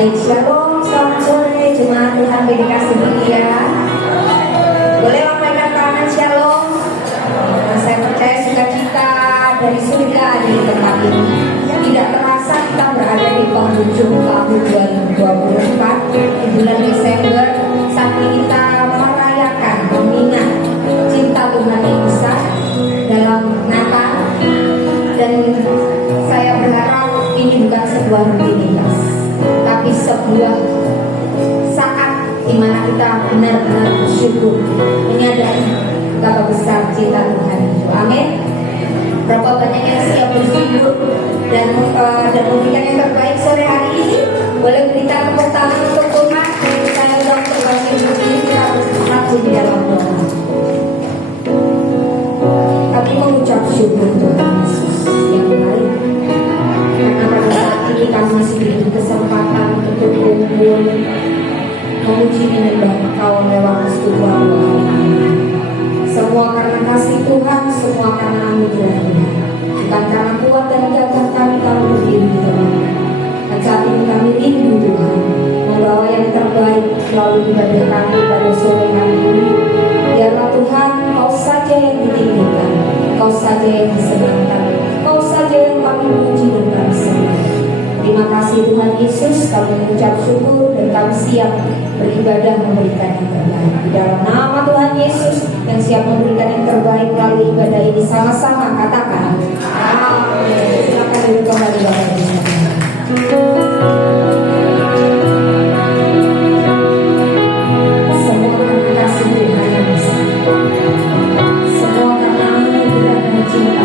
Baik, shalom, selamat sore jemaat Tuhan PDKC Media. Boleh lambaikan tangan shalom. Saya percaya sukacita dari surga di tempat ini. Tidak terasa kita berada di penghujung tahun 2024 di bulan Desember, saat kita merayakan mengingat cinta Tuhan yang besar dalam Natal. Dan saya berharap ini bukan sebuah rutinitas, tapi sebuah saat di mana kita benar-benar bersyukur menyadari betapa besar cinta Tuhan itu. Amin. Berapa banyak yang siap bersyukur dan memberikan yang terbaik sore hari ini. Boleh berikan tepuk tangan untuk Tuhan. Saya undang untuk bersyukur ini kita bersatu di dalam doa. Kami mengucap syukur Tuhan Yesus yang baik, karena pada saat ini kami masih diberi kesempatan untuk berkumpul memuji menyembah Engkau lewat persekutuan doa. Semua karena kasih Tuhan, semua karena anugerah Tuhan, bukan karena kuat dan gagah kami berdiri di tengah. Dan saat ini kami rindu Tuhan membawa yang terbaik melalui ibadah kami pada sore hari ini. Biarlah Tuhan Kau saja yang ditinggikan, Kau saja yang disenangkan, Kau saja yang kami puji dan kami senang. Terima kasih Tuhan Yesus, kami mengucap syukur dan kami siap beribadah memberikan yang terbaik. Di dalam nama Tuhan Yesus yang siap memberikan yang terbaik melalui ibadah ini, sama-sama katakan amin. Silakan duduk kembali Bapak Ibu. Semua karena kasih Tuhan yang besar, semua karena anugerah dan cinta.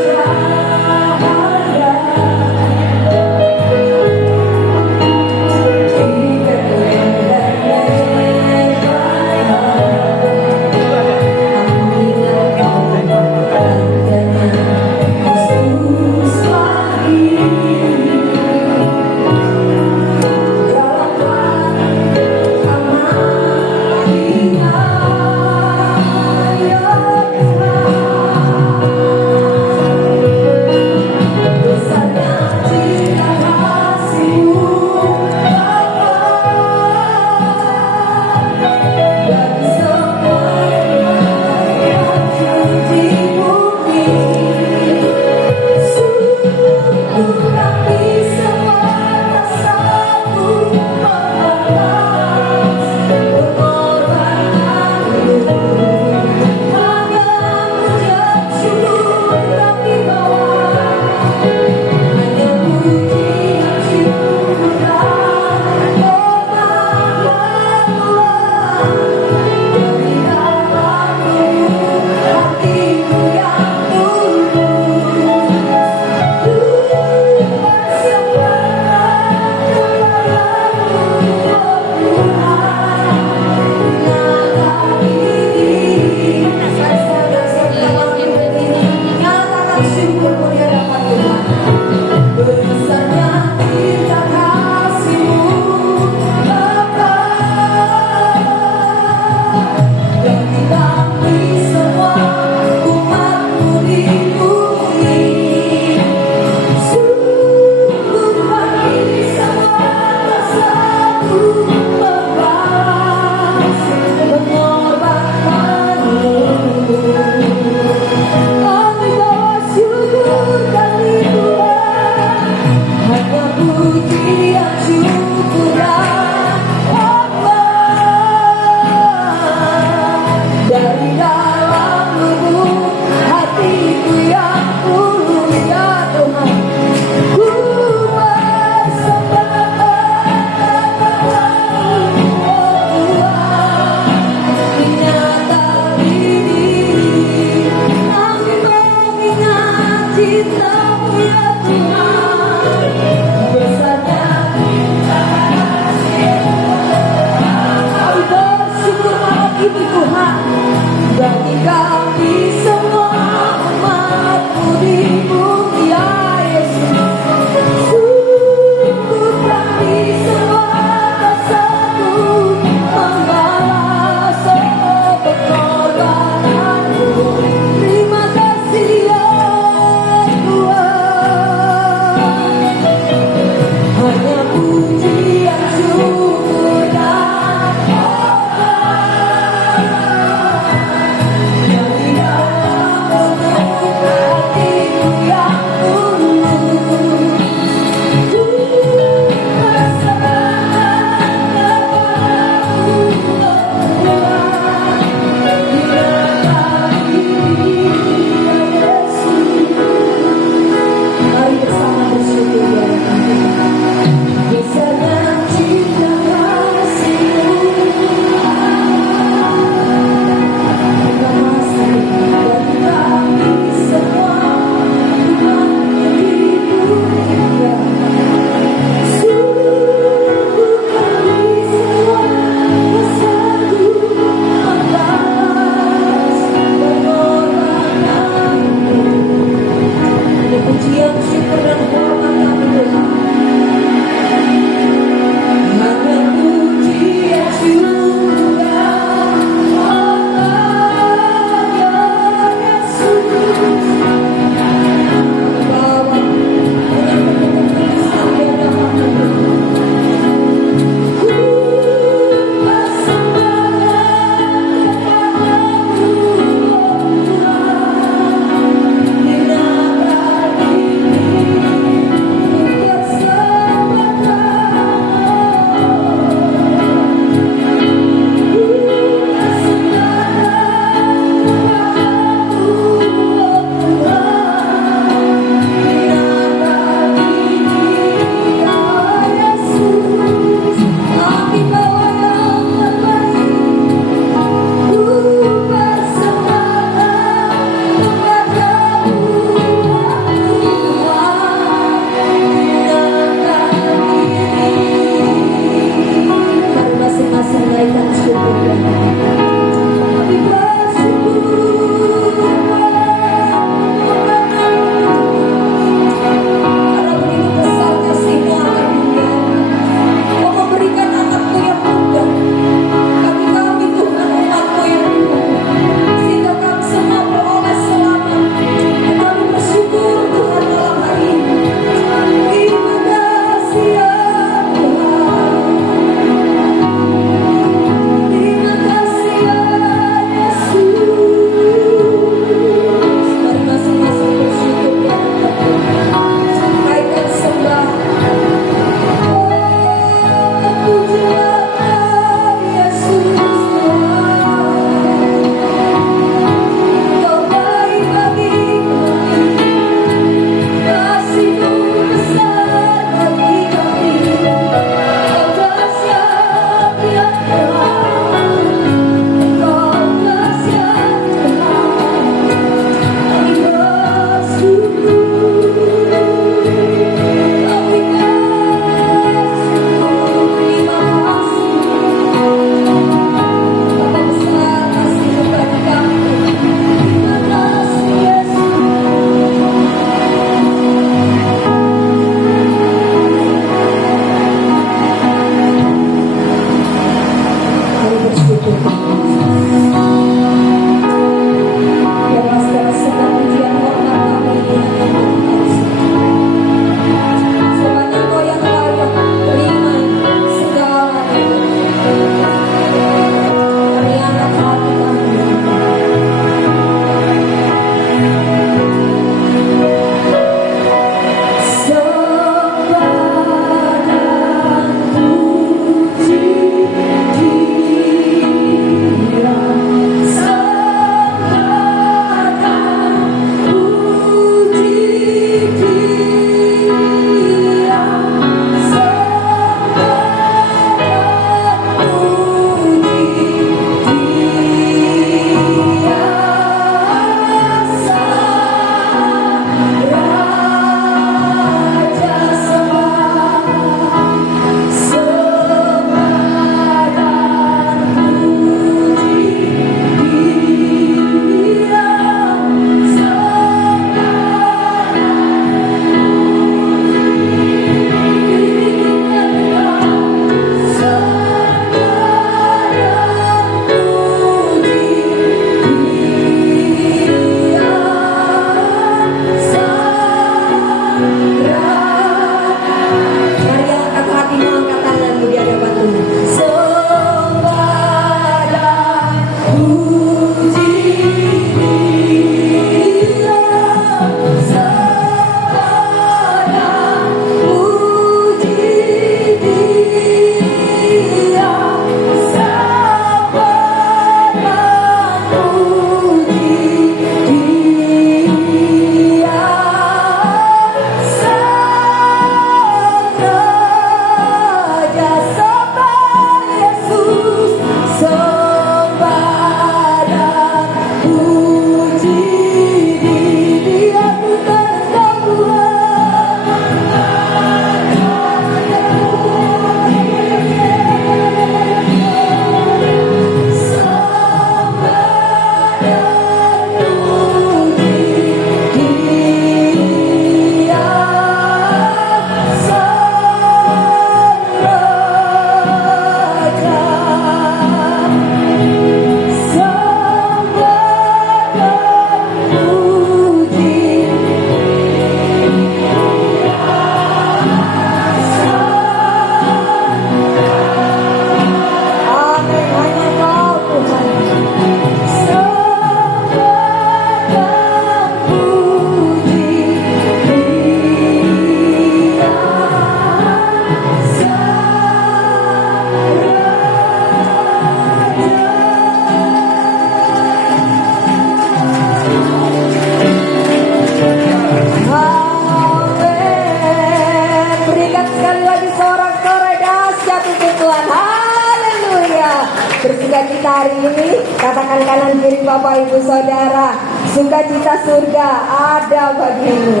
sukacita surga ada bagimu.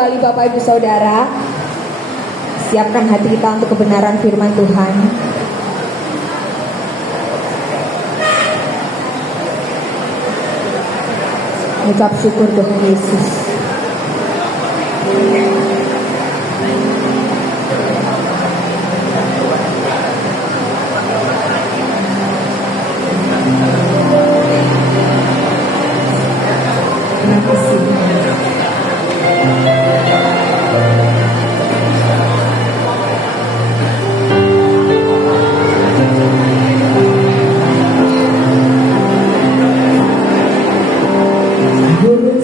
kembali Bapak Ibu Saudara. Siapkan hati kita untuk kebenaran firman Tuhan. Ucap syukur Tuhan Yesus. Terima kasih. Gunung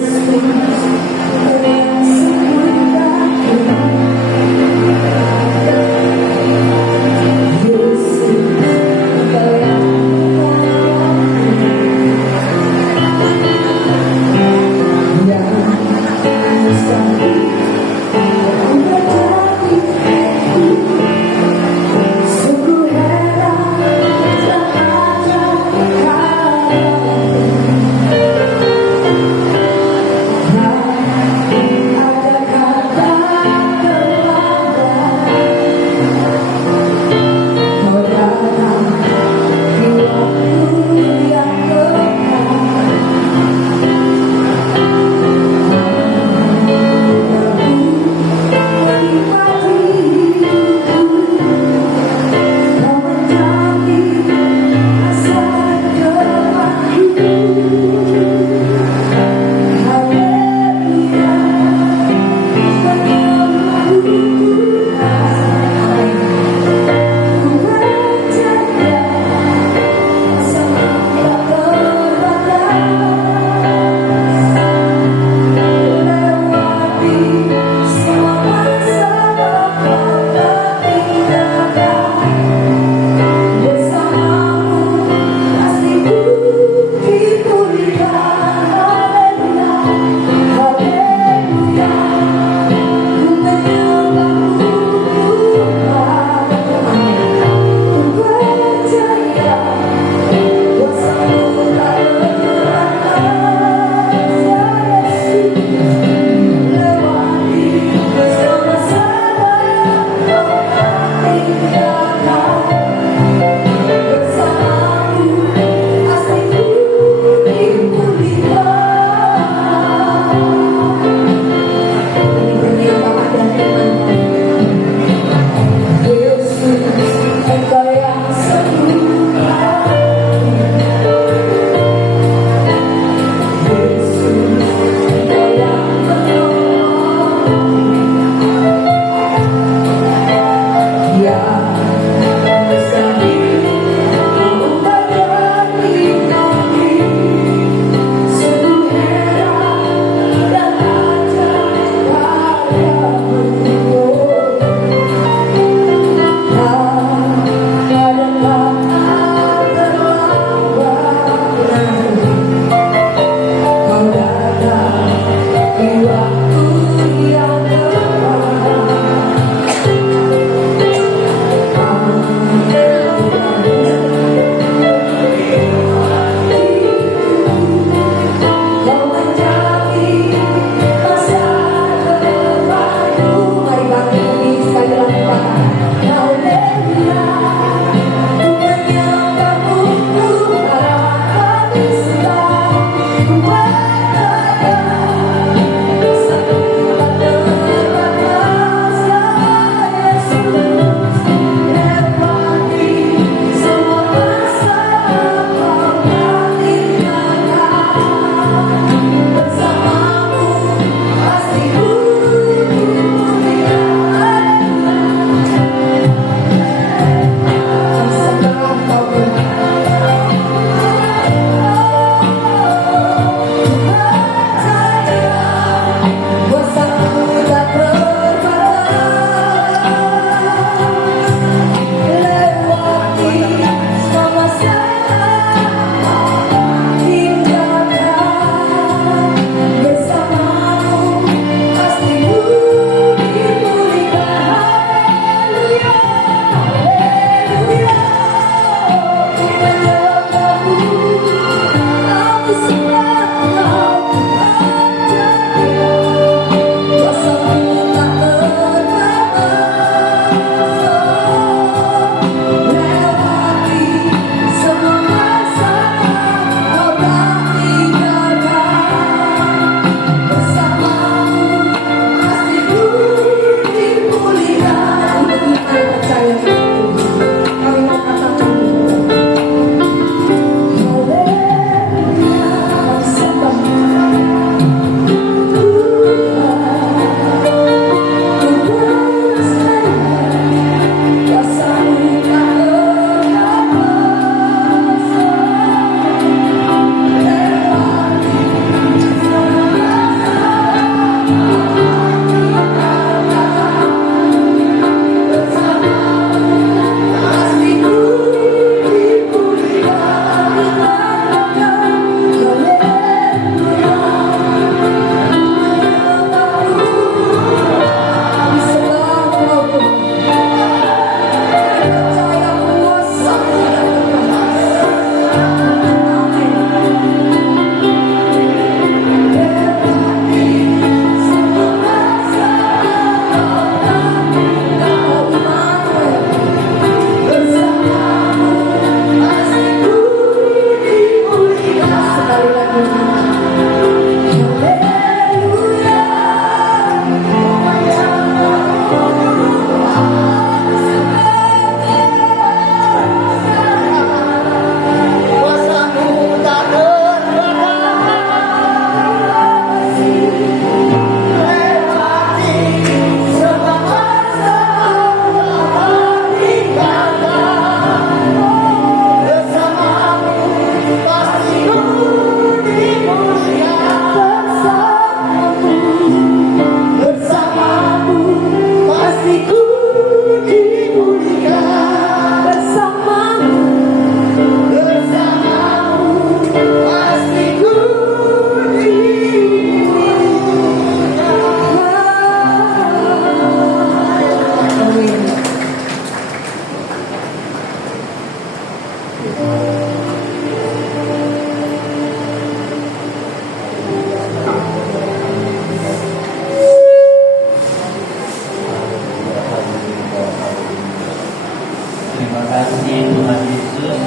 Terima kasih Tuhan Yesus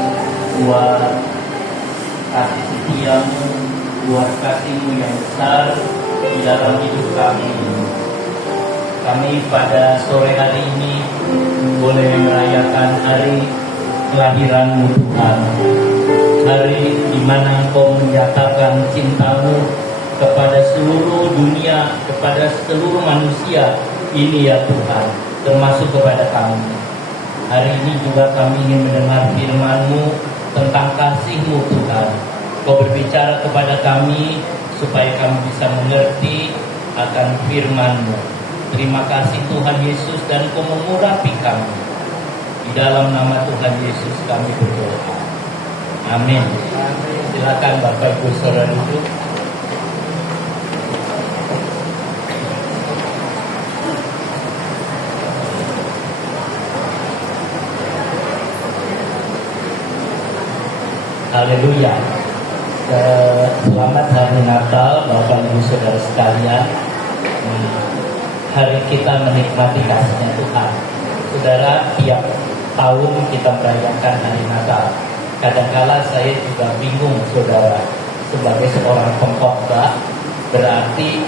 buat kasih setiamu, buat kasih-Mu yang besar di dalam hidup kami. Kami pada sore hari ini boleh merayakan hari kelahiran-Mu Tuhan. Hari di mana Engkau menyatakan cinta-Mu kepada seluruh dunia, kepada seluruh manusia ini ya Tuhan, termasuk kepada kami. Hari ini juga kami ingin mendengar firman-Mu tentang kasih-Mu Tuhan. Kau berbicara kepada kami supaya kami bisa mengerti akan firman-Mu. Terima kasih Tuhan Yesus, dan Kau mengurapi kami. Di dalam nama Tuhan Yesus kami berdoa. Amin. Silakan Bapak Ibu Saudara duduk. Haleluya. Selamat hari Natal Bapak Ibu Saudara sekalian. Hari kita menikmati kasih-Nya Tuhan. Saudara, tiap tahun kita merayakan hari Natal. Kadang-kala saya juga bingung saudara, sebagai seorang pengkhotbah, berarti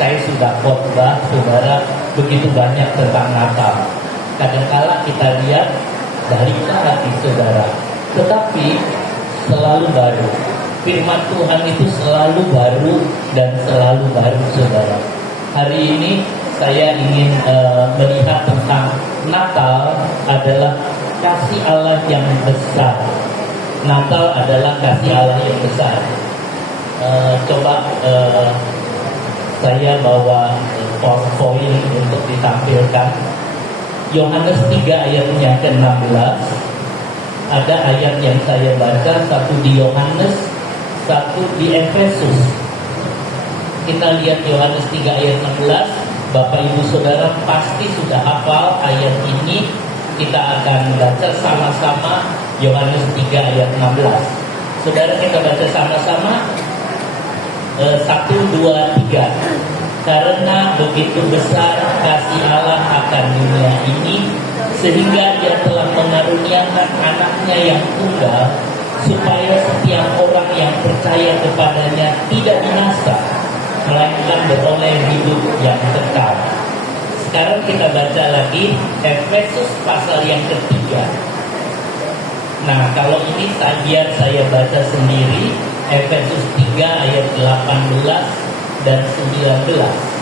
saya sudah khotbah saudara begitu banyak tentang Natal. Kadang-kala kita lihat dari hati saudara, tetapi selalu baru. Firman Tuhan itu selalu baru dan selalu baru saudara. Hari ini saya ingin melihat tentang Natal adalah kasih Allah yang besar. Natal adalah kasih Allah yang besar. Coba saya bawa PowerPoint untuk ditampilkan. Yohanes 3 ayatnya ke-16. Ada ayat yang saya baca, satu di Yohanes, satu di Efesus. Kita lihat Yohanes 3 ayat 16. Bapak Ibu Saudara pasti sudah hafal ayat ini. Kita akan baca sama-sama Yohanes 3 ayat 16. Saudara, kita baca sama-sama. 1, 2, 3. Karena begitu besar kasih Allah akan dunia ini, sehingga Dia telah mengaruniakan anaknya yang tunggal, supaya setiap orang yang percaya kepadanya tidak binasa, melainkan beroleh hidup yang kekal. Sekarang kita baca lagi Efesus pasal yang ketiga. Nah, kalau ini biar saya baca sendiri, Efesus 3 ayat 18 dan 19.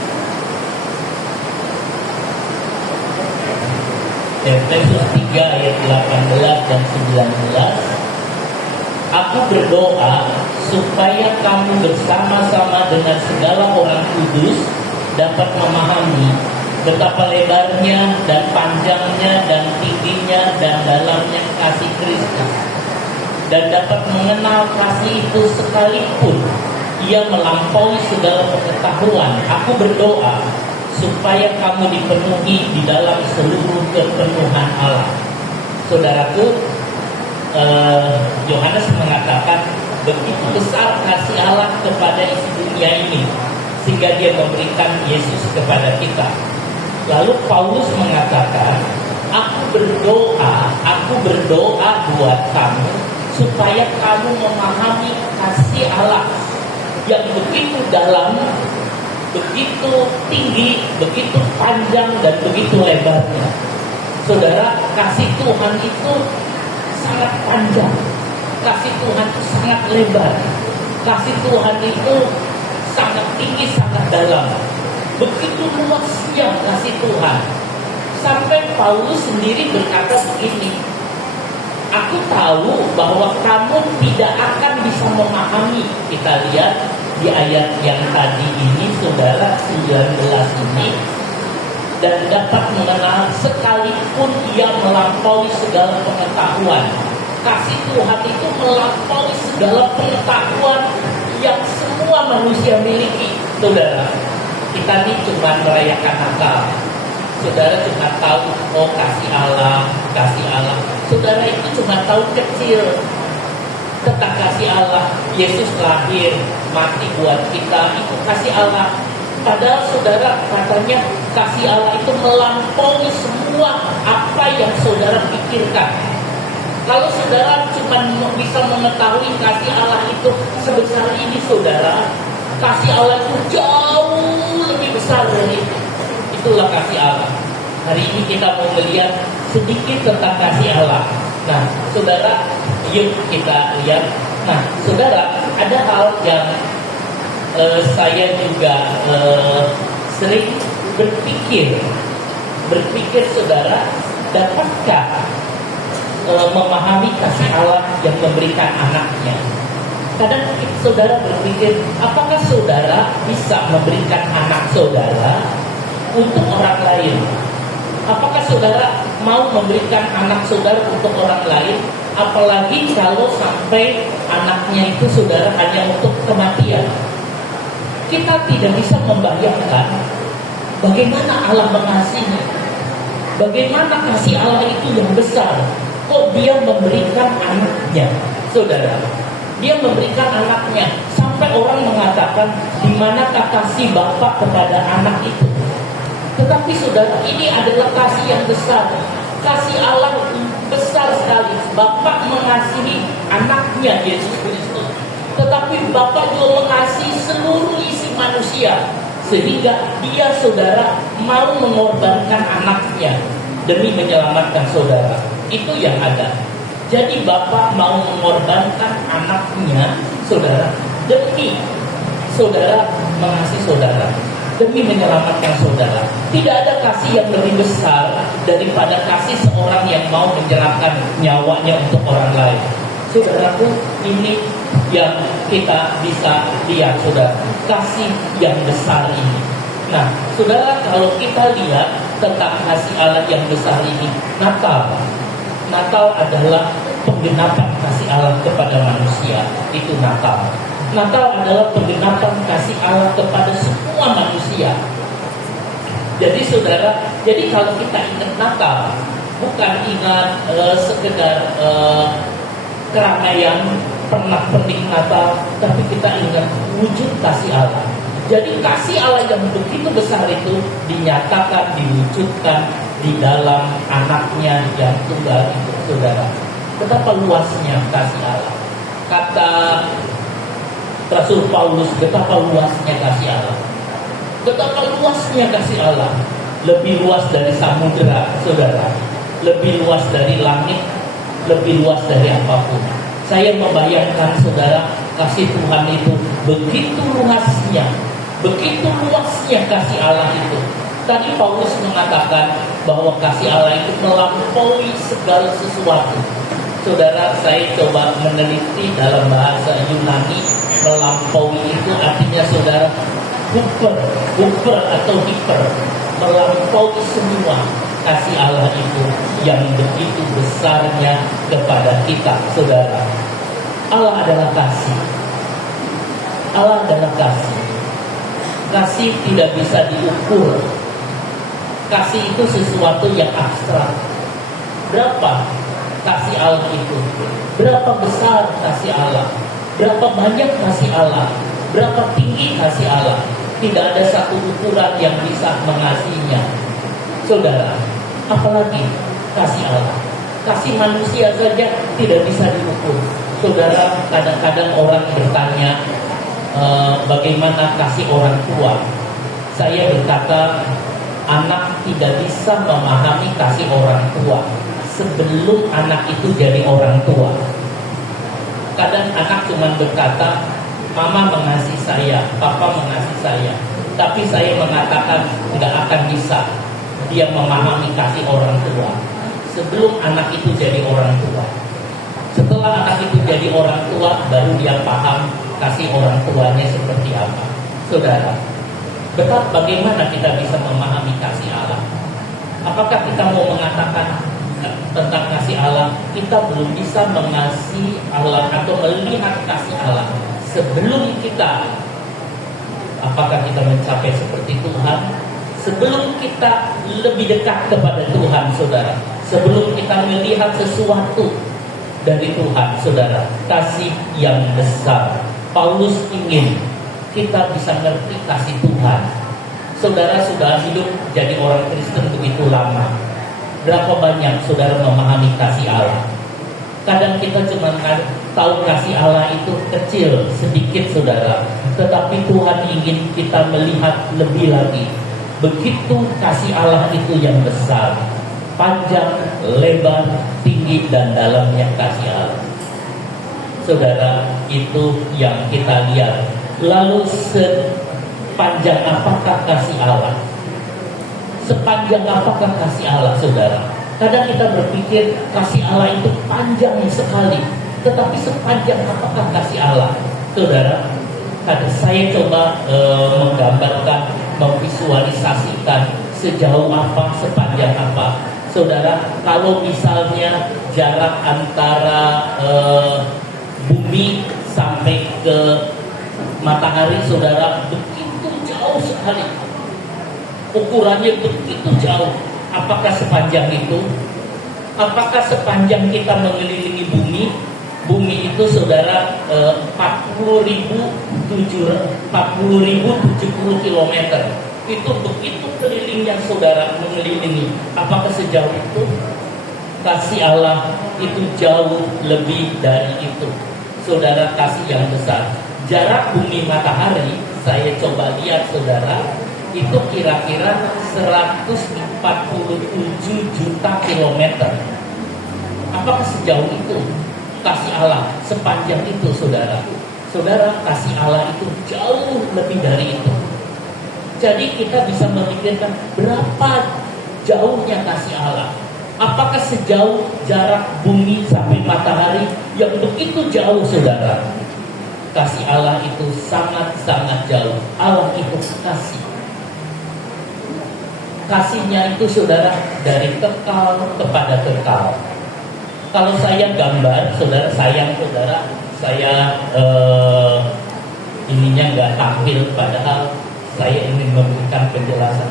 Efesus 3 ayat 18 dan 19. Aku berdoa supaya kamu bersama-sama dengan segala orang kudus dapat memahami betapa lebarnya dan panjangnya dan tingginya dan dalamnya kasih Kristus, dan dapat mengenal kasih itu sekalipun Ia melampaui segala pengetahuan. Aku berdoa supaya kamu dipenuhi di dalam seluruh kepenuhan Allah. Saudaraku, Yohanes mengatakan begitu besar kasih Allah kepada isi dunia ini, sehingga Dia memberikan Yesus kepada kita. Lalu Paulus mengatakan, aku berdoa buat kamu supaya kamu memahami kasih Allah yang begitu dalam, begitu tinggi, begitu panjang, dan begitu lebarnya. Saudara, kasih Tuhan itu sangat panjang, kasih Tuhan itu sangat lebar, kasih Tuhan itu sangat tinggi, sangat dalam. Begitu luasnya kasih Tuhan, sampai Paulus sendiri berkata begini, aku tahu bahwa kamu tidak akan bisa memahami. Kita lihat di ayat yang tadi ini, saudara, 19 ini, dan dapat mengenal sekalipun Ia melampaui segala pengetahuan. Kasih Tuhan itu melampaui segala pengetahuan yang semua manusia miliki. Saudara, kita ini cuma merayakan Natal. Saudara cuma tahu, oh kasih Allah, kasih Allah. Saudara itu cuma tahu kecil tentang kasih Allah. Yesus lahir, mati buat kita, itu kasih Allah. Padahal saudara, katanya kasih Allah itu melampaui semua apa yang saudara pikirkan. Kalau saudara cuma bisa mengetahui kasih Allah itu sebesar ini, saudara, kasih Allah itu jauh lebih besar dari itu. Itulah kasih Allah. Hari ini kita mau melihat sedikit tentang kasih Allah. Nah, saudara, yuk kita lihat. Nah, saudara, ada hal yang saya juga sering berpikir, saudara, dapatkah memahami kasih Allah yang memberikan anaknya? Kadang saudara berpikir, apakah saudara bisa memberikan anak saudara untuk orang lain? Apakah saudara mau memberikan anak saudara untuk orang lain? Apalagi kalau sampai anaknya itu saudara hanya untuk kematian. Kita tidak bisa membayangkan bagaimana Allah mengasihi, bagaimana kasih Allah itu yang besar. Kok dia memberikan anaknya, saudara? Dia memberikan anaknya sampai orang mengatakan, di manakah kasih Bapa kepada anak itu? Tetapi saudara, ini adalah kasih yang besar. Kasih Allah besar sekali. Bapa mengasihi anaknya Yesus Kristus, tetapi Bapa juga mengasihi seluruh isi manusia, sehingga dia, saudara, mau mengorbankan anaknya demi menyelamatkan saudara. Itu yang ada. Jadi Bapa mau mengorbankan anaknya, saudara, demi saudara mengasihi saudara, demi menyelamatkan saudara. Tidak ada kasih yang lebih besar daripada kasih seorang yang mau menyerahkan nyawanya untuk orang lain. Saudaraku, ini yang kita bisa lihat, saudara, kasih yang besar ini. Nah, saudara, kalau kita lihat tentang kasih Allah yang besar ini, Natal adalah penggenapan kasih Allah kepada manusia. Itu Natal. Natal adalah penggenapan kasih Allah kepada semua manusia. Jadi saudara, jadi kalau kita ingat Natal, bukan ingat sekedar keramaian pernak-pernik Natal, tapi kita ingat wujud kasih Allah. Jadi kasih Allah yang begitu besar itu dinyatakan, diwujudkan di dalam anaknya yang tunggal itu, saudara. Betapa luasnya kasih Allah. Kata Rasul Paulus, betapa luasnya kasih Allah. Betapa luasnya kasih Allah. Lebih luas dari samudera, saudara. Lebih luas dari langit, lebih luas dari apapun. Saya membayangkan, saudara, kasih Tuhan itu begitu luasnya, begitu luasnya kasih Allah itu. Tadi Paulus mengatakan bahwa kasih Allah itu melampaui segala sesuatu. Saudara, saya coba meneliti dalam bahasa Yunani. Melampaui itu artinya, saudara, hyper atau hiper, melampaui semua. Kasih Allah itu yang begitu besarnya kepada kita, saudara. Allah adalah kasih. Allah adalah kasih. Kasih tidak bisa diukur. Kasih itu sesuatu yang abstrak. Berapa kasih Allah itu? Berapa besar kasih Allah? Berapa banyak kasih Allah? Berapa tinggi kasih Allah? Tidak ada satu ukuran yang bisa mengasihinya, saudara. Apalagi kasih Allah. Kasih manusia saja tidak bisa diukur. Saudara, kadang-kadang orang bertanya, bagaimana kasih orang tua? Saya berkata, anak tidak bisa memahami kasih orang tua sebelum anak itu jadi orang tua. Kadang anak cuma berkata, mama mengasihi saya, papa mengasihi saya, tapi saya mengatakan nggak akan bisa dia memahami kasih orang tua sebelum anak itu jadi orang tua. Setelah anak itu jadi orang tua, baru dia paham kasih orang tuanya seperti apa. Saudara, bagaimana kita bisa memahami kasih Allah? Apakah kita mau mengatakan tentang kasih Allah, kita belum bisa mengasihi Allah atau melihat kasih Allah sebelum kita, apakah kita mencapai seperti Tuhan? Sebelum kita lebih dekat kepada Tuhan, saudara. Sebelum kita melihat sesuatu dari Tuhan, saudara. Kasih yang besar. Paulus ingin kita bisa ngerti kasih Tuhan. Saudara sudah hidup jadi orang Kristen begitu lama. Berapa banyak saudara memahami kasih Allah? Kadang kita cuma tahu kasih Allah itu kecil, sedikit saudara. Tetapi Tuhan ingin kita melihat lebih lagi. Begitu kasih Allah itu yang besar, panjang, lebar, tinggi, dan dalamnya kasih Allah. Saudara, itu yang kita lihat. Lalu sepanjang apakah kasih Allah? Sepanjang apakah kasih Allah, saudara? Kadang kita berpikir kasih Allah itu panjang sekali. Tetapi sepanjang apakah kasih Allah? Saudara, saya coba menggambarkan, memvisualisasikan sejauh apa, sepanjang apa. Saudara, kalau misalnya jarak antara bumi sampai ke matahari, saudara, begitu jauh sekali. Ukurannya begitu jauh. Apakah sepanjang itu? Apakah sepanjang kita mengelilingi bumi? Bumi itu saudara 40.070 km. Itu begitu kelilingnya saudara mengelilingi. Apakah sejauh itu? Kasih Allah itu jauh lebih dari itu. Saudara, kasih yang besar. Jarak bumi matahari, saya coba lihat saudara, itu kira-kira 147 juta kilometer. Apakah sejauh itu? Kasih Allah sepanjang itu, saudara. Saudara, kasih Allah itu jauh lebih dari itu. Jadi kita bisa memikirkan berapa jauhnya kasih Allah. Apakah sejauh jarak bumi sampai matahari yang begitu jauh, saudara? Kasih Allah itu sangat-sangat jauh. Allah itu kasih. Kasihnya itu saudara dari kekal kepada kekal. Kalau saya gambar, saudara, sayang saudara, saya ininya nggak tampil, padahal saya ingin memberikan penjelasan.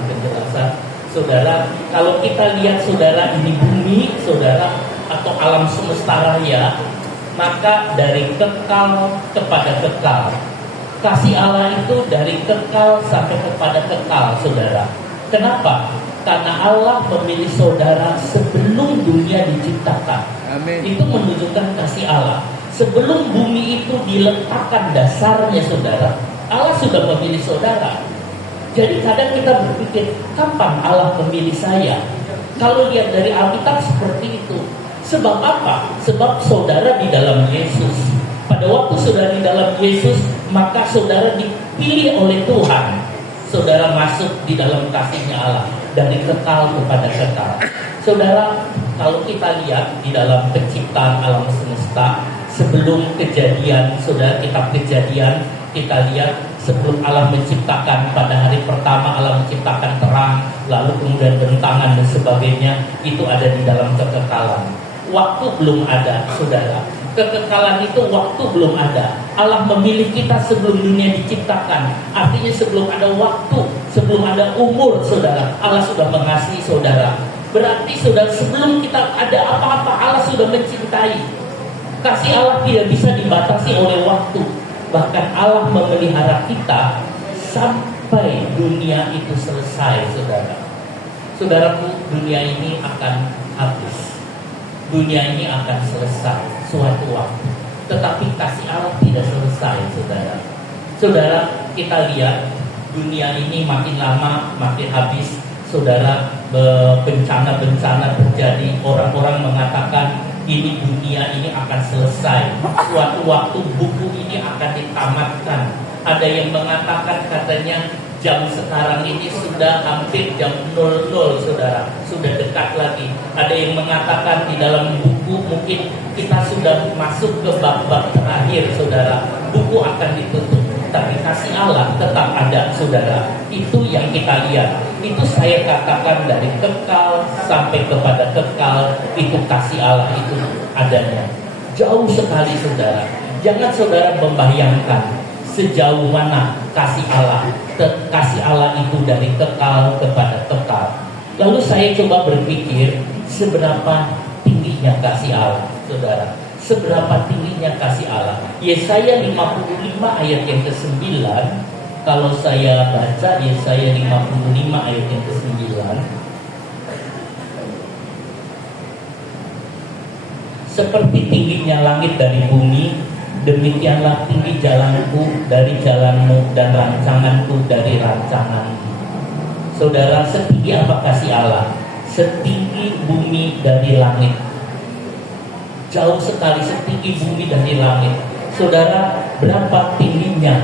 Saudara, kalau kita lihat saudara, ini bumi saudara atau alam semesta raya, maka dari kekal kepada kekal. Kasih Allah itu dari kekal sampai kepada kekal, saudara. Kenapa? Karena Allah memilih saudara sebelum dunia diciptakan. Amin. Itu menunjukkan kasih Allah. Sebelum bumi itu diletakkan dasarnya, saudara, Allah sudah memilih saudara. Jadi kadang kita berpikir, kapan Allah memilih saya? Kalau lihat dari Alkitab seperti itu. Sebab apa? Sebab saudara di dalam Yesus. Pada waktu saudara di dalam Yesus, maka saudara dipilih oleh Tuhan. Saudara masuk di dalam kasihnya Allah, dari kekal kepada kekal. Saudara, kalau kita lihat di dalam penciptaan alam semesta, sebelum kejadian, saudara, kitab Kejadian, kita lihat sebelum Allah menciptakan, pada hari pertama Allah menciptakan terang, lalu kemudian bentangan dan sebagainya, itu ada di dalam kekekalan. Waktu belum ada, saudara. Kekekalan itu waktu belum ada. Allah memilih kita sebelum dunia diciptakan. Artinya sebelum ada waktu, sebelum ada umur, saudara, Allah sudah mengasihi saudara. Berarti saudara, sebelum kita ada apa-apa, Allah sudah mencintai. Kasih Allah tidak bisa dibatasi oleh waktu. Bahkan Allah memelihara kita sampai dunia itu selesai, saudara. Saudaraku, dunia ini akan habis. Dunia ini akan selesai suatu waktu. Tetapi kasih Allah tidak selesai, saudara. Saudara, kita lihat dunia ini makin lama makin habis. Saudara, bencana-bencana terjadi. Orang-orang mengatakan ini dunia ini akan selesai. Suatu waktu buku ini akan ditamatkan. Ada yang mengatakan katanya jam sekarang ini sudah hampir jam 00, saudara. Sudah dekat lagi. Ada yang mengatakan di dalam buku mungkin kita sudah masuk ke bab-bab terakhir, saudara. Buku akan ditutup. Tapi kasih Allah tetap ada, saudara. Itu yang kita lihat. Itu saya katakan dari kekal sampai kepada kekal. Itu kasih Allah itu adanya. Jauh sekali, saudara. Jangan saudara membayangkan sejauh mana kasih Allah. Kasih Allah itu dari kekal kepada kekal. Lalu saya coba berpikir, seberapa tingginya kasih Allah, saudara. Seberapa tingginya kasih Allah. Yesaya 55 ayat yang ke-9. Kalau saya baca Yesaya 55 ayat yang ke-9. Seperti tingginya langit dari bumi, demikianlah tinggi jalanku dari jalanmu dan rancanganku dari rancanganmu. Saudara, setinggi apa kasih Allah? Setinggi bumi dari langit. Jauh sekali setinggi bumi dari langit. Saudara, berapa tingginya?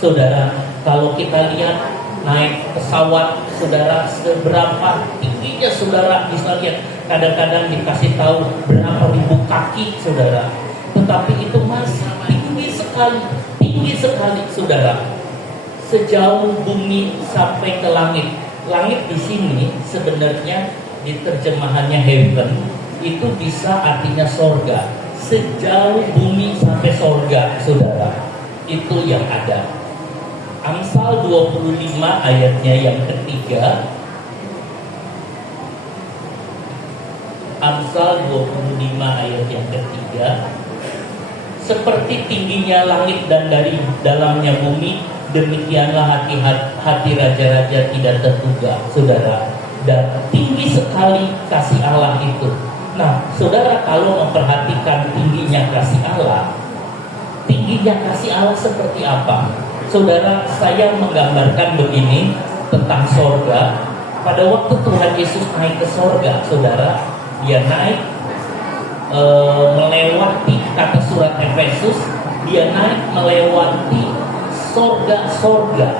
Saudara, kalau kita lihat naik pesawat, saudara, seberapa tingginya saudara bisa lihat. Kadang-kadang dikasih tahu berapa ribu kaki, saudara. Tetapi itu masih tinggi sekali, saudara. Sejauh bumi sampai ke langit. Langit di sini sebenarnya di terjemahannya heaven itu bisa artinya sorga. Sejauh bumi sampai sorga, saudara, itu yang ada. Amsal 25 ayatnya yang ketiga. Amsal 25 ayat yang ketiga. Seperti tingginya langit dan dari dalamnya bumi, demikianlah hati raja-raja tidak terduga, saudara. Dan tinggi sekali kasih Allah itu. Nah, saudara, kalau memperhatikan tingginya kasih Allah seperti apa? Saudara, saya menggambarkan begini tentang sorga. Pada waktu Tuhan Yesus naik ke sorga, saudara, dia naik melewati, kata surat Efesus, dia naik melewati sorga-sorga.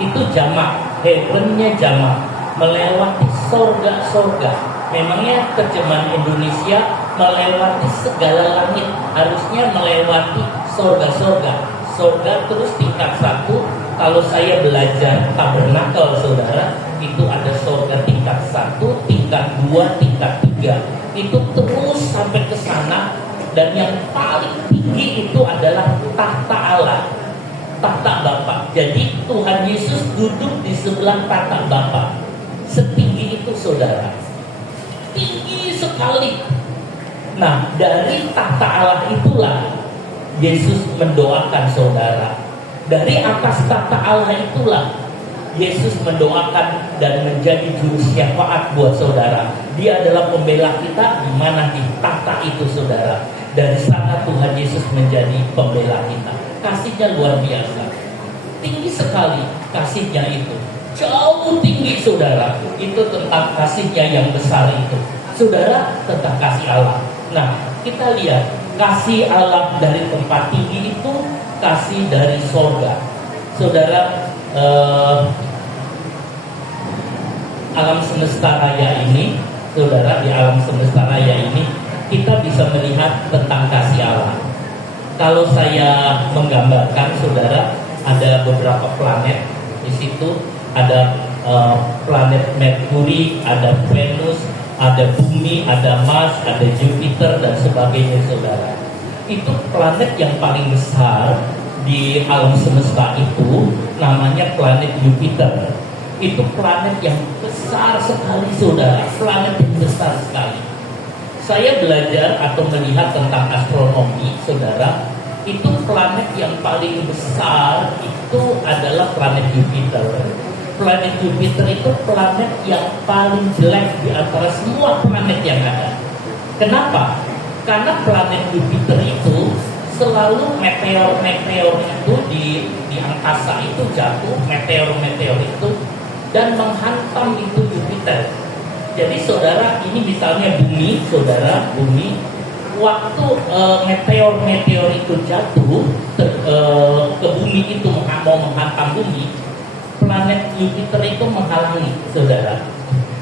Itu jamak, heavennya jamak, melewati sorga-sorga. Memangnya terjemahan Indonesia melewati segala langit, harusnya melewati sorga-sorga. Sorga terus tingkat 1. Kalau saya belajar tabernakel, saudara, itu ada sorga tingkat 1, tingkat 2, tingkat 3. Itu terus sampai ke sana. Dan yang paling tinggi itu adalah tahta Allah, tahta Bapa. Jadi Tuhan Yesus duduk di sebelah tahta Bapa. Setinggi itu, saudara, tinggi sekali. Nah, dari tahta Allah itulah Yesus mendoakan, saudara. Dari atas tahta Allah itulah Yesus mendoakan dan menjadi juru syafaat buat saudara. Dia adalah pembela kita di mana di tahta itu, saudara. Dari sana Tuhan Yesus menjadi pembela kita. Kasihnya luar biasa. Tinggi sekali kasihnya itu. Jauh tinggi, saudara. Itu tentang kasihnya yang besar itu. Saudara, tentang kasih Allah. Nah, kita lihat kasih Allah dari tempat tinggi itu, kasih dari sorga. Saudara, alam semesta raya ini, saudara, di alam semesta raya ini kita bisa melihat tentang kasih Allah. Kalau saya menggambarkan, saudara, ada beberapa planet di situ. Ada planet Merkuri, ada Venus, ada bumi, ada Mars, ada Jupiter dan sebagainya, saudara. Itu planet yang paling besar di alam semesta itu namanya planet Jupiter. Itu planet yang besar sekali, saudara. Planet yang besar sekali. Saya belajar atau melihat tentang astronomi, saudara. Itu planet yang paling besar itu adalah planet Jupiter. Planet Jupiter itu planet yang paling jelek di antara semua planet yang ada. Kenapa? Karena planet Jupiter itu selalu meteor-meteor itu di angkasa itu jatuh, meteor-meteor itu, dan menghantam itu Jupiter. Jadi saudara, ini misalnya bumi, saudara, bumi, waktu meteor-meteor itu jatuh ke bumi itu mau menghantam bumi, planet Jupiter itu menghalangi, saudara,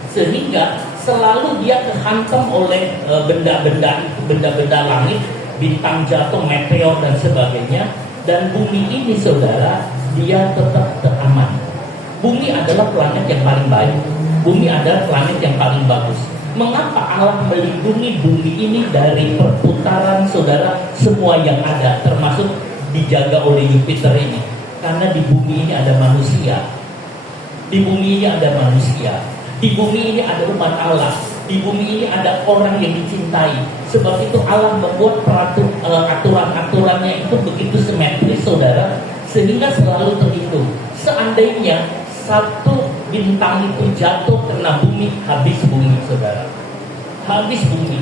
sehingga selalu dia kehantam oleh benda-benda langit, bintang jatuh, meteor dan sebagainya. Dan bumi ini, saudara, dia tetap teraman. Bumi adalah planet yang paling baik. Bumi adalah planet yang paling bagus. Mengapa Allah melindungi bumi ini dari perputaran, saudara, semua yang ada, termasuk dijaga oleh Jupiter ini? Karena di bumi ini ada manusia. Di bumi ini ada manusia. Di bumi ini ada umat Allah. Di bumi ini ada orang yang dicintai. Sebab itu Allah membuat aturan-aturannya itu begitu simetris, saudara, sehingga selalu terhitung. Seandainya satu bintang itu jatuh kena bumi, habis bumi, saudara. Habis bumi.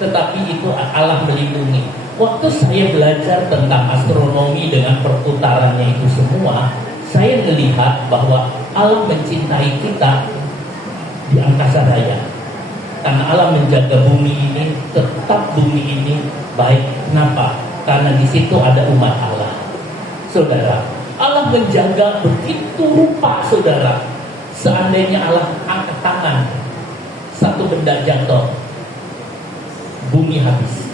tetapi itu Allah melindungi. Waktu saya belajar tentang astronomi dengan perputarannya itu semua, saya melihat bahwa Allah mencintai kita di angkasa raya. Karena Allah menjaga bumi ini, tetap bumi ini baik. Kenapa? Karena di situ ada umat Allah. Saudara, Allah menjaga begitu rupa, saudara. Seandainya Allah angkat tangan, satu benda jatuh, bumi habis.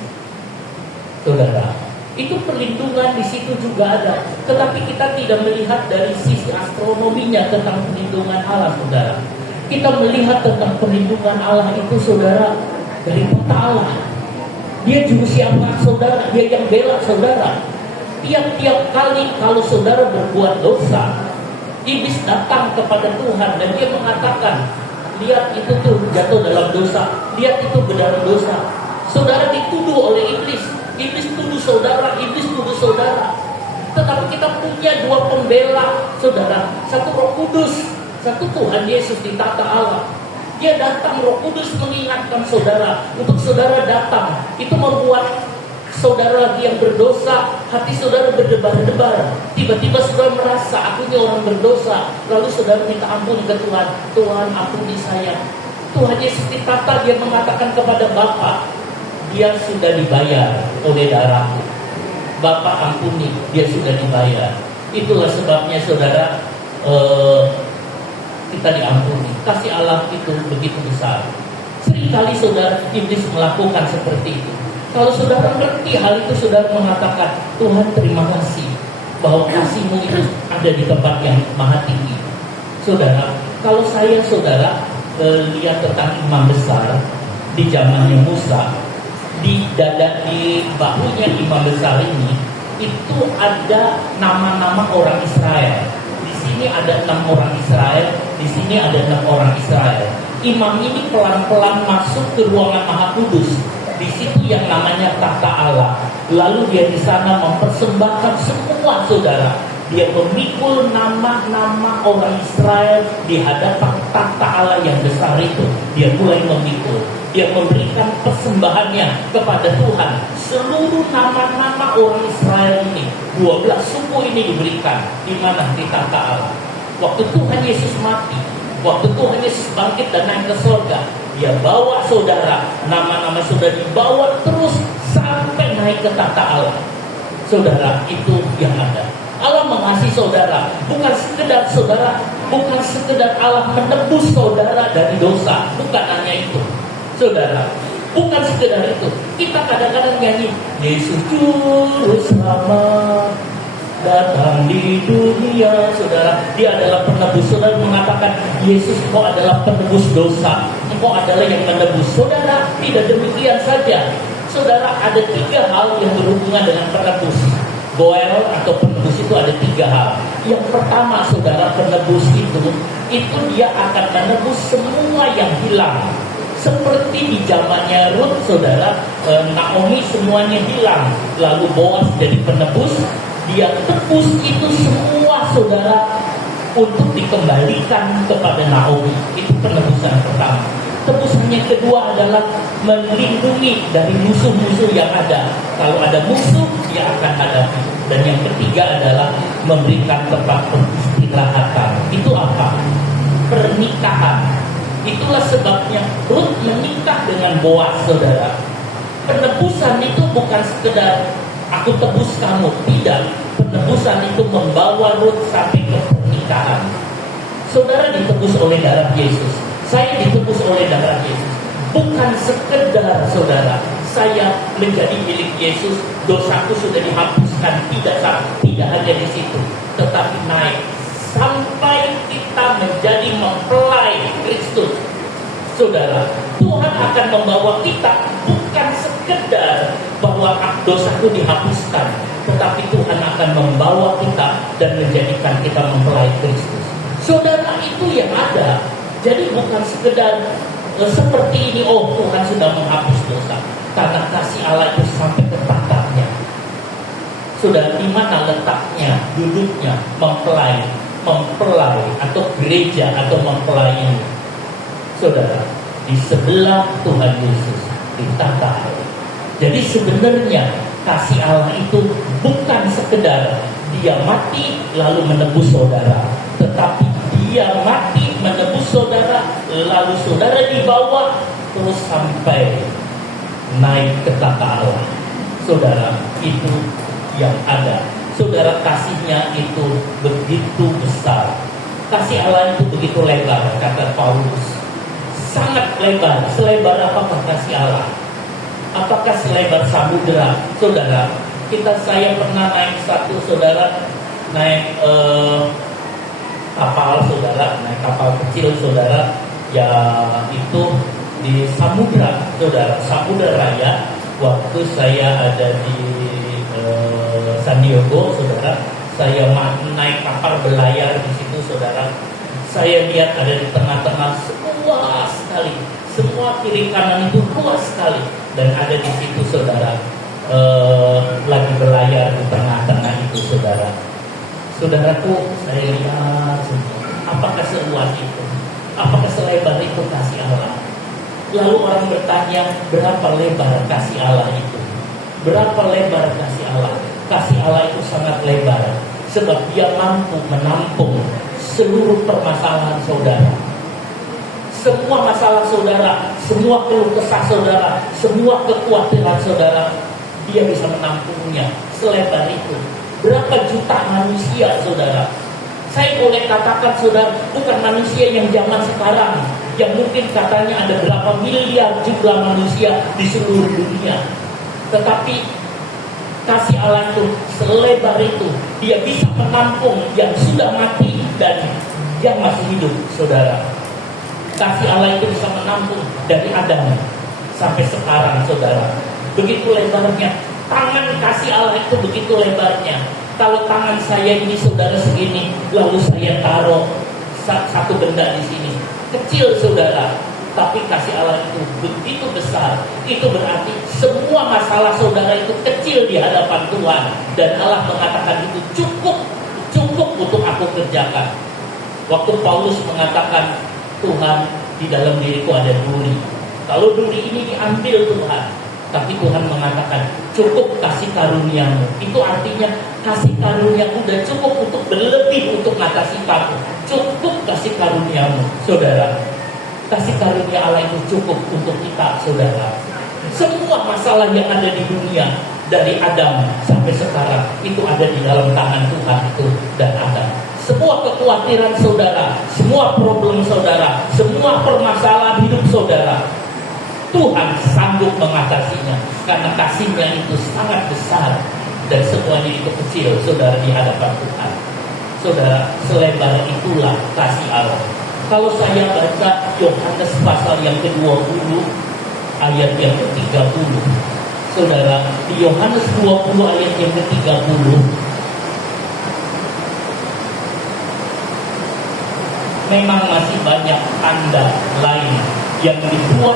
Saudara, itu perlindungan di situ juga ada. Tetapi kita tidak melihat dari sisi astronominya tentang perlindungan Allah, saudara. Kita melihat tentang perlindungan Allah itu, saudara, dari mata Allah. Dia juru siapa, saudara? Dia yang bela, saudara. Tiap-tiap kali kalau saudara berbuat dosa, iblis datang kepada Tuhan dan dia mengatakan, lihat itu tuh jatuh dalam dosa, lihat itu dalam dosa. Saudara dituduh oleh iblis. Iblis tuduh saudara, iblis tuduh saudara. Tetapi kita punya dua pembela, saudara. Satu Roh Kudus, satu Tuhan Yesus di tata Allah. Dia datang, Roh Kudus mengingatkan saudara untuk saudara datang. Itu membuat saudara lagi yang berdosa, hati saudara berdebar-debar. Tiba-tiba saudara merasa, aku ini orang berdosa. Lalu saudara minta ampun ke Tuhan. Tuhan, ampuni saya. Tuhan Yesus di tata, dia mengatakan kepada Bapa, dia sudah dibayar oleh darahku. Bapa ampuni, dia sudah dibayar. Itulah sebabnya saudara, kita diampuni. Kasih Allah itu begitu besar. Seringkali saudara, iblis melakukan seperti itu. Kalau saudara mengerti hal itu, saudara mengatakan, Tuhan terima kasih bahwa kasih-Mu itu ada di tempat yang maha tinggi. Saudara, kalau saya saudara lihat tentang imam besar di zamannya Musa, di bahunya imam besar ini itu ada nama-nama orang Israel. Di sini ada 6 orang Israel, di sini ada 6 orang Israel. Imam ini pelan-pelan masuk ke ruangan Maha Kudus. Di situ yang namanya tata Allah. Lalu dia di sana mempersembahkan semua saudara. Dia memikul nama-nama orang Israel di hadapan tata Allah yang besar itu. Dia mulai memikul. Dia memberikan persembahannya kepada Tuhan. Seluruh nama-nama orang Israel ini, 12 suku ini diberikan. Di mana? Di tata Allah. Waktu Tuhan Yesus mati, waktu Tuhan Yesus bangkit dan naik ke surga, dia bawa saudara, nama-nama sudah dibawa terus sampai naik ke tata Allah. Saudara, itu yang ada. Allah mengasihi saudara, bukan sekedar saudara, bukan sekedar Allah menebus saudara dari dosa, bukan hanya itu. Saudara, bukan sekedar itu. Kita kadang-kadang nyanyi, Yesus Juru Selamat datang di dunia. Saudara, dia adalah penebus. Saudara mengatakan, Yesus engkau adalah penebus dosa, engkau adalah yang menebus. Saudara, tidak demikian saja. Saudara, ada 3 hal yang berhubungan dengan penebus. Goel atau penebus itu ada 3 hal. Yang pertama, saudara, penebus itu dia akan menebus semua yang hilang. Seperti di zamannya Ruth, saudara, Naomi semuanya hilang. Lalu Boaz jadi penebus, dia tebus itu semua, saudara, untuk dikembalikan kepada Naomi. Itu penebusan pertama. Tebusan yang kedua adalah melindungi dari musuh-musuh yang ada. Kalau ada musuh, dia akan hadapi. Dan yang ketiga adalah memberikan tempat peristirahatan. Itu apa? Pernikahan. Itulah sebabnya Ruth menikah dengan Boaz, saudara. Penebusan itu bukan sekedar aku tebus kamu, tidak. Penebusan itu membawa Ruth sampai ke pernikahan. Saudara ditebus oleh darah Yesus. Saya ditebus oleh darah Yesus. Bukan sekedar saudara, saya menjadi milik Yesus, dosaku sudah dihapuskan. Tidak hanya di situ, tetapi naik sampai kita menjadi mempelai Kristus. Saudara, Tuhan akan membawa kita bukan sekedar bahwa dosaku dihapuskan, tetapi Tuhan akan membawa kita dan menjadikan kita mempelai Kristus. Saudara, itu yang ada. Jadi bukan sekedar seperti ini, oh Tuhan sudah menghapus dosa. Karena kasih Allah itu sampai ke tatapnya. Sudah di mana letaknya, duduknya, mempelai atau gereja atau mempelai ini. Saudara, di sebelah Tuhan Yesus. ditata. Jadi sebenarnya kasih Allah itu bukan sekedar dia mati lalu menebus saudara, tetapi dia mati menebus saudara, lalu saudara dibawa terus sampai naik ke tata Allah. Saudara, itu yang ada. Saudara, kasihnya itu begitu besar. Kasih Allah itu begitu lebar, kata Paulus. Sangat lebar. Selebar apakah kasih Allah? Apakah selebar samudera? Saudara, saya pernah naik kapal, saudara, naik kapal kecil, saudara, ya itu di samudera, saudara, samudera raya. Waktu saya ada di San Diego, saudara, saya naik kapal berlayar di situ, saudara. Saya lihat ada di tengah-tengah luas sekali, semua kiri kanan itu luas sekali, dan ada di situ, saudara, lagi berlayar di tengah-tengah itu, saudara. Saudaraku, saya lihat semua. Apakah seluas itu? Apakah selebar itu kasih Allah? Lalu orang bertanya, berapa lebar kasih Allah itu? Berapa lebar kasih Allah? Kasih Allah itu sangat lebar, sebab dia mampu menampung seluruh permasalahan saudara. Semua masalah saudara, semua keluh kesah saudara, semua kekhawatiran saudara, dia bisa menampungnya selebar itu. Berapa juta manusia, saudara? Saya boleh katakan, saudara, bukan manusia yang zaman sekarang, yang mungkin katanya ada berapa miliar jumlah manusia di seluruh dunia. Tetapi kasih Allah itu selebar itu. Dia bisa menampung yang sudah mati dan yang masih hidup, saudara. Kasih Allah itu bisa menampung dari Adam sampai sekarang, saudara. Begitu lebarnya. Tangan kasih Allah itu begitu lebarnya. Kalau tangan saya ini, saudara, segini, lalu saya taruh satu benda di sini, kecil, saudara, tapi kasih Allah itu begitu besar. Itu berarti semua masalah saudara itu kecil di hadapan Tuhan, dan Allah mengatakan itu cukup untuk aku kerjakan. Waktu Paulus mengatakan, Tuhan, di dalam diriku ada duri. Kalau duri ini diambil Tuhan, tapi Tuhan mengatakan cukup kasih karuniamu. Itu artinya kasih karunia udah cukup untuk berlebih untuk mengatasi kamu. Cukup kasih karuniamu, saudara. Kasih karunia Allah itu cukup untuk kita, saudara. Semua masalah yang ada di dunia dari Adam sampai sekarang itu ada di dalam tangan Tuhan itu dan Adam. Semua kekhawatiran saudara, semua problem saudara, semua permasalahan hidup saudara, Tuhan sanggup mengatasinya karena kasihnya itu sangat besar dan semuanya itu kecil, saudara, di hadapan Tuhan. Saudara, selebar itulah kasih Allah. Kalau saya baca Yohanes pasal yang ke-20 ayat yang ke-30, saudara, di Yohanes 20 ayat yang ke-30, memang masih banyak tanda lain yang dibuat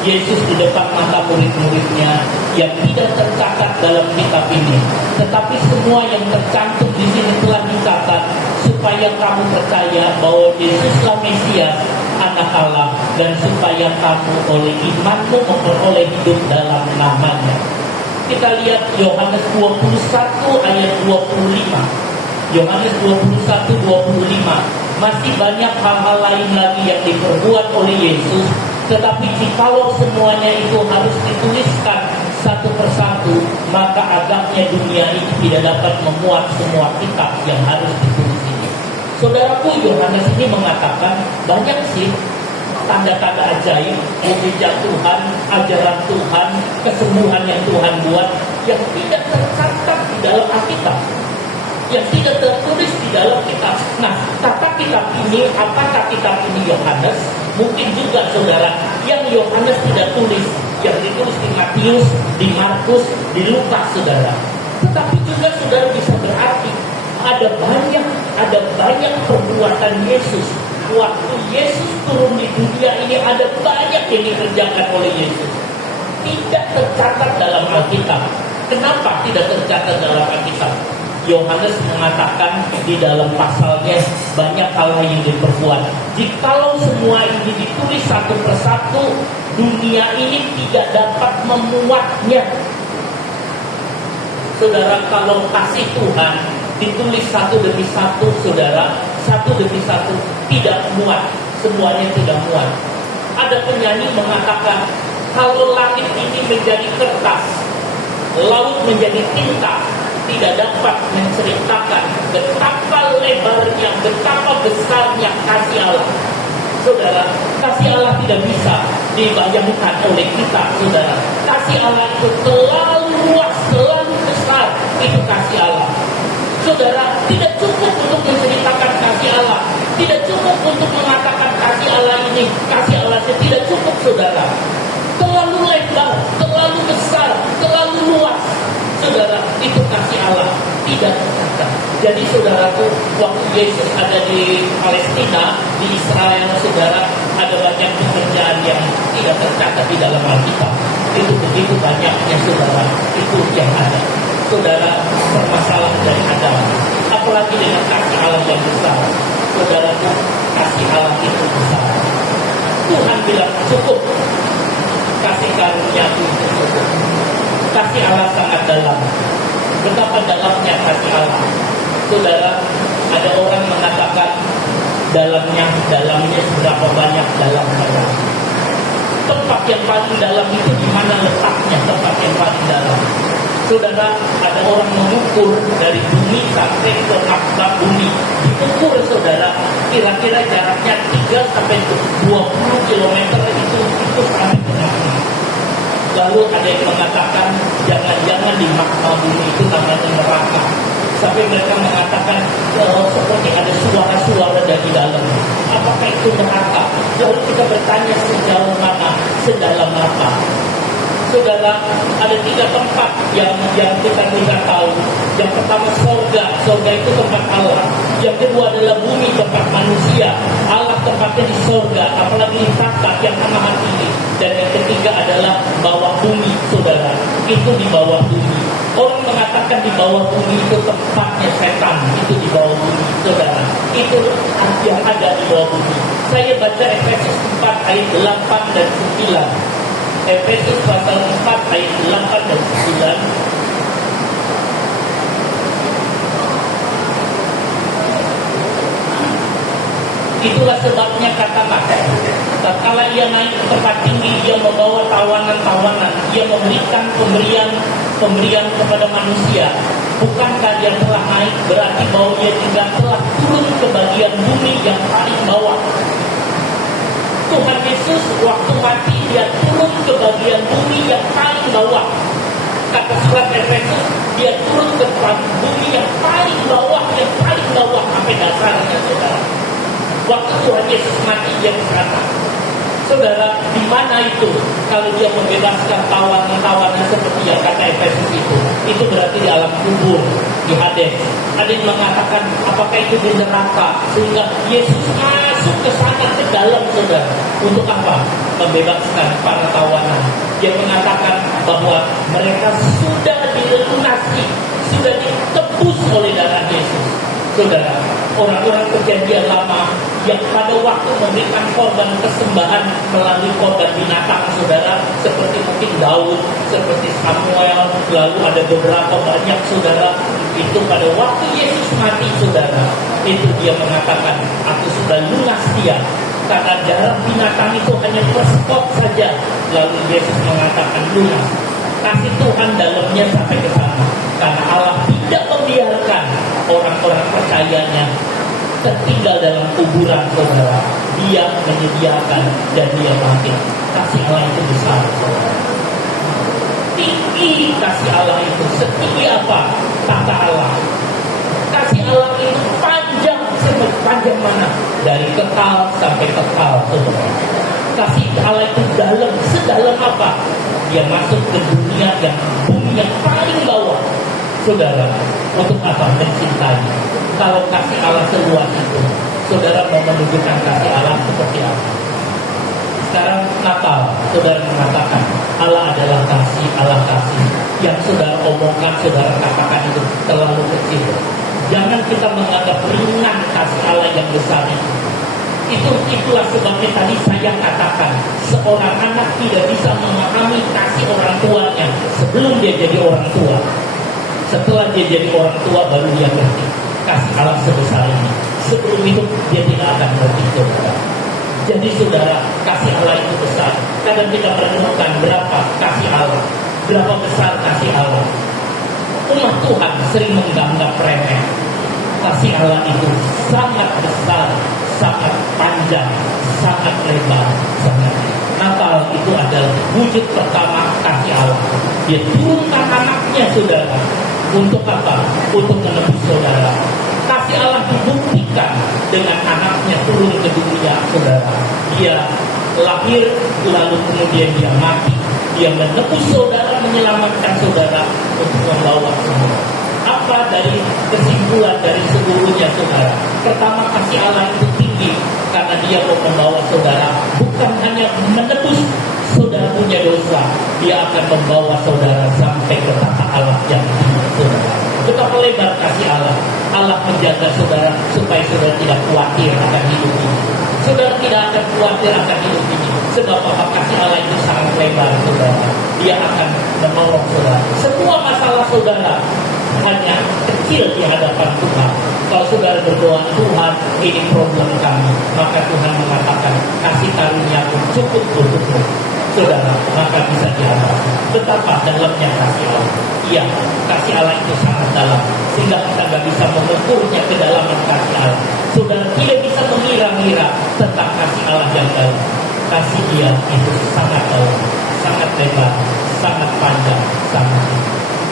Yesus di depan mata murid-muridnya yang tidak tercatat dalam kitab ini. Tetapi semua yang tercantum di sini telah dicatat supaya kamu percaya bahwa Yesuslah Mesias, Anak Allah, dan supaya kamu oleh imanmu memperoleh hidup dalam namanya. Kita lihat Yohanes 21 ayat 25. Yohanes 21:25. Masih banyak hal-hal lain lagi yang diperbuat oleh Yesus, tetapi jikalau semuanya itu harus dituliskan satu persatu, maka agaknya dunia ini tidak dapat memuat semua kitab yang harus ditulis ini. Saudaraku, Yohanes ini mengatakan banyak sih tanda-tanda ajaib, mukjizat Tuhan, ajaran Tuhan, kesembuhan yang Tuhan buat yang tidak tercatat di dalam Alkitab, yang tidak tertulis di dalam kitab. Nah, kata kitab ini, apakah kitab ini Yohanes? Mungkin juga, saudara, yang Yohanes tidak tulis, yang ditulis di Matius, di Markus, di Lukas, saudara. Tetapi juga, saudara, bisa berarti ada banyak perbuatan Yesus. Waktu Yesus turun di dunia ini, ada banyak yang dikerjakan oleh Yesus. Tidak tercatat dalam Alkitab. Kenapa tidak tercatat dalam Alkitab? Yohanes mengatakan di dalam pasalnya banyak hal yang diperbuat. Jikalau semua ini ditulis satu persatu, dunia ini tidak dapat memuatnya. Saudara, kalau kasih Tuhan ditulis satu demi satu, saudara, satu demi satu, tidak muat, semuanya tidak muat. Ada penyanyi mengatakan, kalau langit ini menjadi kertas, laut menjadi tinta, tidak dapat menceritakan betapa lebarnya, betapa besarnya kasih Allah. Saudara, kasih Allah tidak bisa dibayangkan oleh kita, saudara. Kasih Allah itu terlalu luas, terlalu besar, itu kasih Allah. Saudara, tidak cukup untuk menceritakan kasih Allah, tidak cukup untuk mengatakan kasih Allah ini, kasih Allah itu tidak cukup, saudara. Terlalu lebar, terlalu besar, terlalu luas. Saudara, itu kasih Allah tidak terkata. Jadi saudaraku, waktu Yesus ada di Palestina, di Israel, saudara, ada banyak pekerjaan yang tidak tercatat di dalam Alkitab. Itu begitu banyaknya, saudara. Itu yang ada. Saudara, permasalahan dari Adam, apalagi dengan kasih Allah yang besar. Saudaraku, kasih Allah itu besar. Tuhan bilang cukup, kasih karunia itu cukup. Kasih Allah sangat dalam. Betapa dalamnya kasih Allah. Saudara, ada orang mengatakan dalamnya seberapa banyak dalamnya. Tempat yang paling dalam itu di mana letaknya tempat yang paling dalam. Saudara, ada orang mengukur dari bumi sampai ke makhluk bumi. Diukur, saudara, kira-kira jaraknya 3 sampai 20 km itu sampai ke bumi. Lalu ada yang mengatakan jangan-jangan di makna bumi itu namanya neraka. Sampai mereka mengatakan seperti ada suara-suara dari dalam. Apakah itu neraka? Lalu kita bertanya sejauh mana, sedalam apa? Saudara, ada 3 tempat yang kita bisa tahu. Yang pertama sorga itu tempat Allah. Yang kedua adalah bumi, tempat manusia. Allah tempatnya di sorga, apalagi di takhta yang amat tinggi. Dan yang ketiga adalah bawah bumi, saudara. Itu di bawah bumi. Orang mengatakan di bawah bumi itu tempatnya setan. Itu di bawah bumi, saudara. Itu yang ada di bawah bumi. Saya baca Efesus 4 ayat 8 dan 9. Efesus pasal 4 ayat 8 dan 9. Itulah sebabnya kata maka tatkala ia naik ke tempat tinggi, ia membawa tawanan-tawanan, ia memberikan pemberian kepada manusia. Bukankah dia telah naik, berarti bahwa ia juga telah turun ke bagian bumi yang paling bawah. Tuhan Yesus waktu mati dia turun ke bagian bumi yang paling bawah. Kata surat Efesus, dia turun ke bumi yang paling bawah sampai dasarnya, saudara. Waktu Tuhan Yesus mati dia ke sana. Saudara, di mana itu? Kalau dia membebaskan tawanan-tawanan seperti yang kata Efesus itu berarti di alam kubur, di Hades. Ada yang mengatakan, apakah itu di neraka? Sehingga Yesus masuk ke sana, ke dalam, saudara. Untuk apa? Membebaskan para tawanan. Dia mengatakan bahwa mereka sudah dilunasi, sudah ditebus oleh darah Yesus. Saudara, orang-orang perjanjian lama yang pada waktu memberikan korban kesembahan melalui korban binatang, saudara, seperti mungkin Daud, seperti Samuel, lalu ada beberapa banyak, saudara, itu pada waktu Yesus mati, saudara, itu dia mengatakan, aku sudah lunas dia, karena darah binatang itu hanya perspot saja. Lalu Yesus mengatakan lunas. Kasih Tuhan dalamnya sampai ke sana, karena Allah tidak membiarkan orang-orang percayanya tertinggal dalam kuburan, saudara. Dia menyediakan dan dia mati. Kasih Allah itu besar, saudara. Tinggi kasih Allah itu. Setinggi apa? Tata Allah. Kasih Allah itu panjang, sepanjang mana? Dari kekal sampai kekal, saudara. Kasih Allah itu dalam, sedalam apa? Dia masuk ke dunia yang bumi yang paling bawah, saudara. Untuk apa? Mencintai. Kalau kasih Allah seluas itu, saudara mau menunjukkan kasih Allah seperti apa? Sekarang Natal, saudara mengatakan Allah adalah kasih, Allah kasih. Yang saudara omongkan, saudara katakan itu terlalu kecil. Jangan kita menganggap ringan kasih Allah yang besar itu. Itulah sebabnya tadi saya katakan, seorang anak tidak bisa memahami kasih orang tuanya sebelum dia jadi orang tua. Setelah dia jadi orang tua baru dia ngerti kasih Allah sebesar ini. Sebelum itu dia tidak akan ngerti, saudara. Jadi saudara, kasih Allah itu besar. Kadang kita merenungkan berapa kasih Allah, berapa besar kasih Allah. Umat Tuhan sering menganggap remeh. Kasih Allah itu sangat besar, sangat panjang, sangat lebar, sangat. Natal itu adalah wujud pertama kasih Allah. Dia turunkan anaknya, saudara. Untuk apa? Untuk menebus saudara. Kasih Allah dibuktikan dengan anaknya turun ke dunia, saudara. Dia lahir, lalu kemudian dia mati. Dia menebus saudara, menyelamatkan saudara untuk membawa semua. Apa dari kesimpulan dari seluruhnya, saudara? Pertama, kasih Allah itu tinggi karena dia mau membawa saudara bukan hanya menebus saudara punya dosa, dia akan membawa saudara sampai ke tahta Allah yang tinggi, saudara. Betapa lebar kasih Allah. Allah menjaga saudara supaya saudara tidak khawatir akan hidup ini. Saudara tidak akan khawatir akan hidup ini. Sebab apa? Kasih Allah itu sangat lebar, saudara. Dia akan menolong saudara. Semua masalah saudara hanya kecil di hadapan Tuhan. Kalau saudara berdoa, Tuhan ini problem kami, maka Tuhan mengatakan kasih karunia pun cukup untukmu, saudara, maka bisa diatasi. Betapa dalamnya kasih Allah. Iya, kasih Allah itu sangat dalam sehingga kita nggak bisa mengukurnya kedalaman kasih Allah. Saudara tidak bisa mengira-ngira tentang kasih Allah yang dalam. Kasih Dia itu sangat dalam, sangat lebar, sangat panjang, sangat tinggi.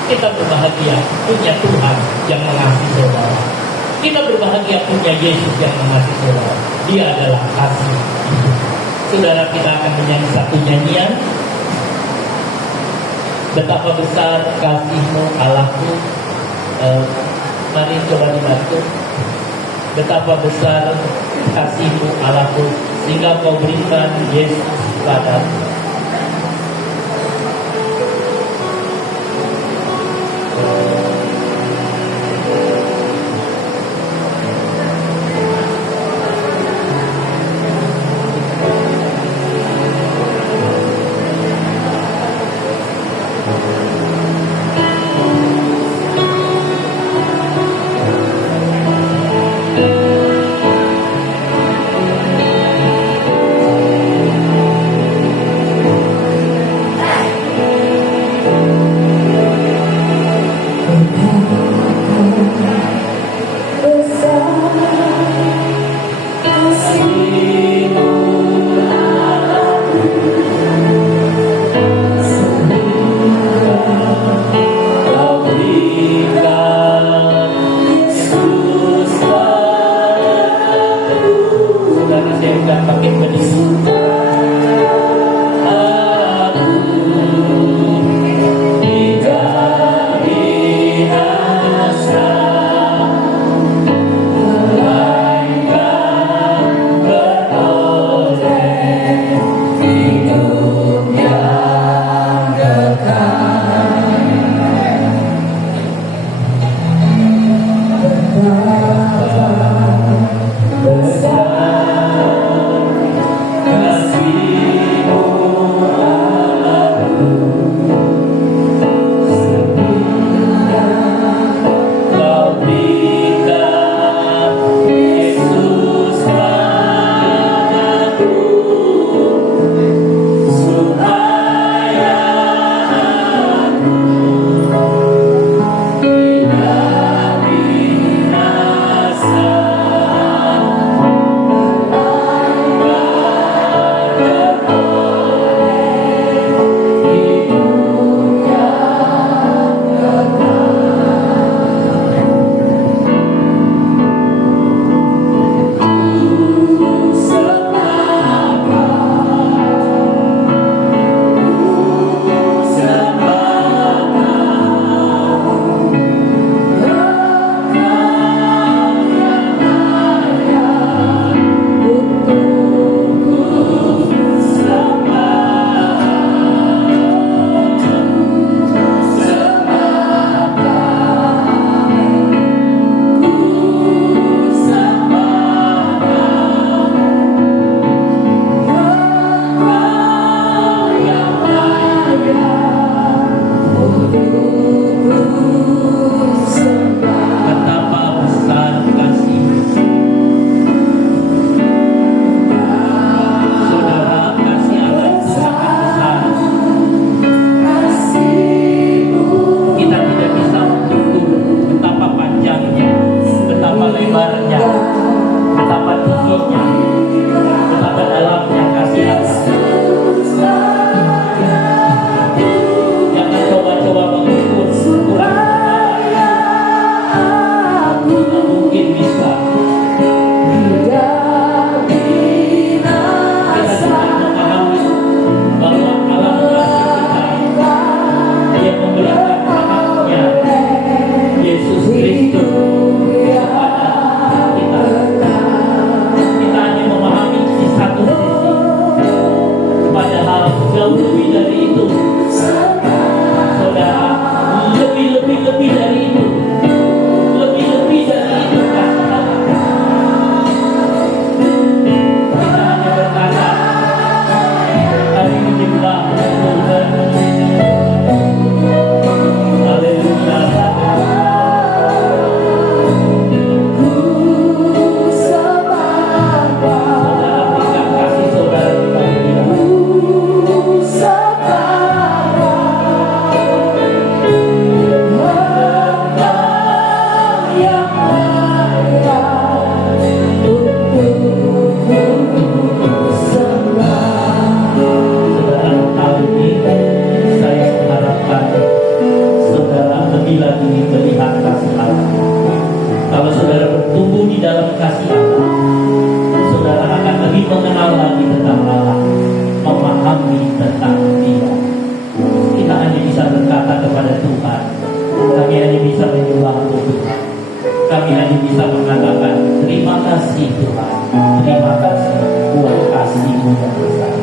Kita berbahagia punya Tuhan yang mengasihi saudara. Kita berbahagia punya Yesus yang mengasihi saudara. Dia adalah kasih itu. Saudara, kita akan menyanyi satu nyanyian. Betapa besar kasih-Mu Allahku. Mari coba dibantu. Betapa besar kasih-Mu Allahku, sehingga Kau berikan Yesus padaku. dari itu. Saudara, lebih dari itu. Lebih dari itu kasih Allah. Kita hanya berkata, hari ini Tuhan, haleluya. Saudara berikan kasih saudara kepada dia. Saudara, kali ini saya mengharapkan saudara lebih lagi melihat kasih Allah. Kalau saudara bertumbuh di dalam kasih Allah, saudara akan lebih mengenal lagi tentang Allah, memahami tentang Dia. Kita hanya bisa berkata kepada Tuhan, kami hanya bisa menyembah Tuhan, kami hanya bisa mengatakan terima kasih Tuhan, terima kasih buat kasih-Mu yang besar.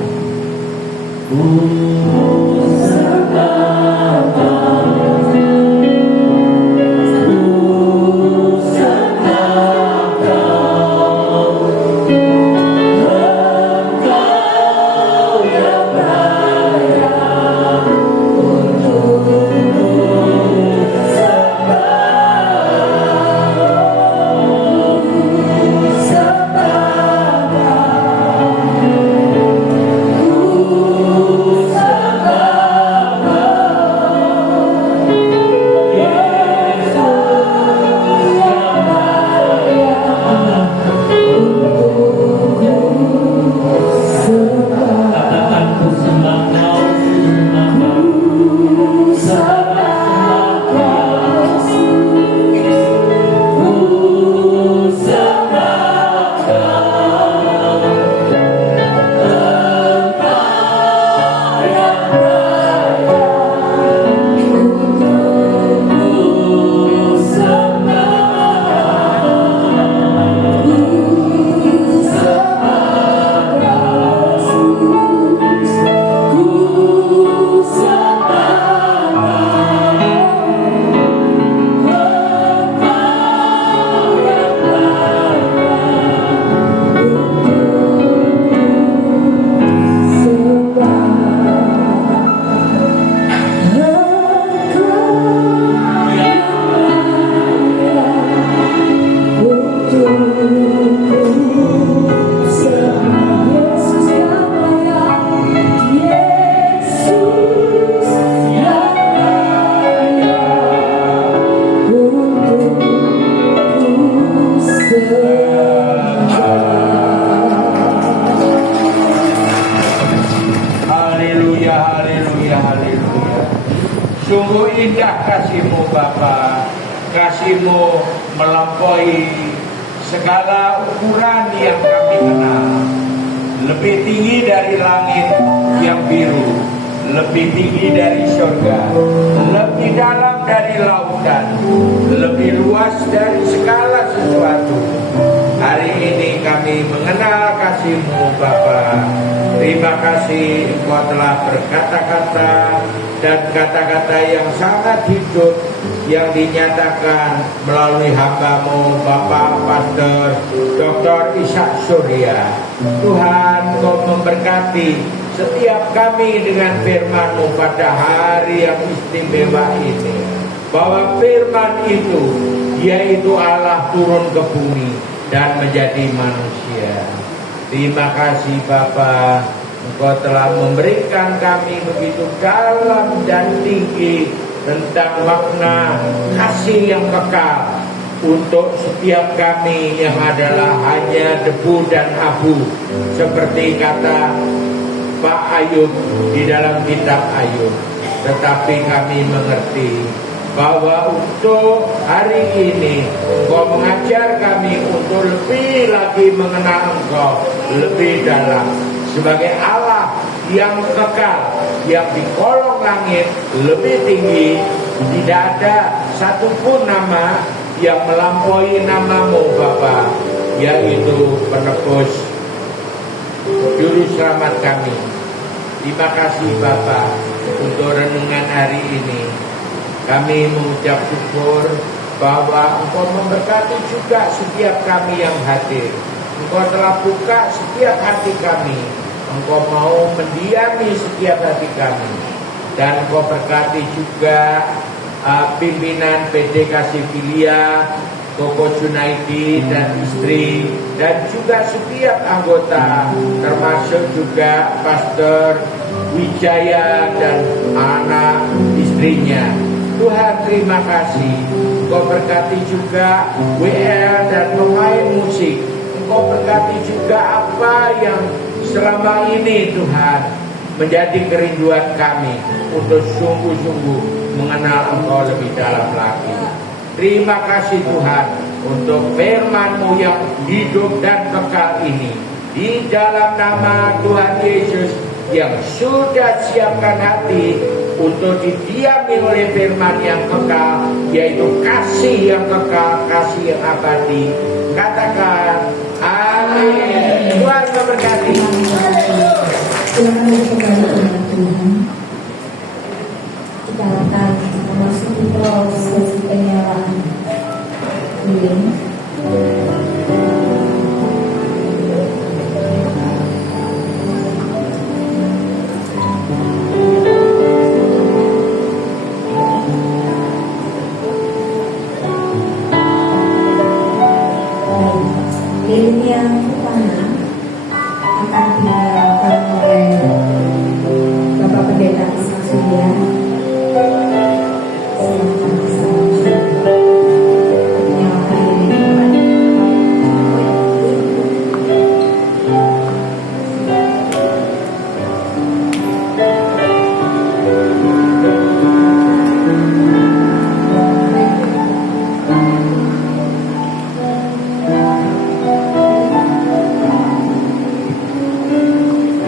Haleluya, haleluya, haleluya. Sungguh indah kasih-Mu Bapa. Kasih-Mu melampaui segala ukuran yang kami kenal. Lebih tinggi dari langit yang biru, lebih tinggi dari surga, lebih dalam dari lautan, lebih luas dari segala sesuatu. Hari ini kami mengenal kasih-Mu Bapa. Terima kasih Engkau telah berkata-kata dan kata-kata yang sangat hidup yang dinyatakan melalui hamba-Mu Bapak Pastor Dr. Ishak Surya. Tuhan, Kau memberkati setiap kami dengan firman-Mu pada hari yang istimewa ini, bahwa firman itu yaitu Allah turun ke bumi dan menjadi manusia. Terima kasih Bapa, Engkau telah memberikan kami begitu dalam dan tinggi tentang makna kasih yang kekal untuk setiap kami yang adalah hanya debu dan abu, seperti kata Pak Ayub di dalam kitab Ayub. Tetapi kami mengerti bahwa untuk hari ini Engkau mengajar kami untuk lebih lagi mengenal Engkau lebih dalam sebagai Allah yang kekal, yang di kolong langit lebih tinggi. Tidak ada satupun nama yang melampaui nama-Mu Bapa, yaitu penebus juru selamat kami, Terima kasih Bapak untuk renungan hari ini. Kami mengucap syukur bahwa Engkau memberkati juga setiap kami yang hadir. Engkau telah buka setiap hati kami. Engkau mau mendiami setiap hati kami. Dan Engkau berkati juga pimpinan PD Kasivilia, Koko Junaidi dan istri, dan juga setiap anggota, termasuk juga Pastor Wijaya dan anak istrinya. Tuhan terima kasih. Engkau berkati juga WL dan pemain musik. Engkau berkati juga apa yang selama ini Tuhan menjadi kerinduan kami untuk sungguh-sungguh mengenal Engkau lebih dalam lagi. Terima kasih Tuhan untuk firman-Mu yang hidup dan kekal ini. Di dalam nama Tuhan Yesus yang sudah siapkan hati untuk didiami oleh firman yang kekal, yaitu kasih yang kekal, kasih yang abadi. Katakan amin. Tuhan memberkati. Silakan kembali kepada Tuhan. Kita akan memasuki proses penyerahan lilin. Lilin yang pertama akan dinyalakan oleh Bapak Pendeta Isma Surya. Silakan bersama menyalakan lilin.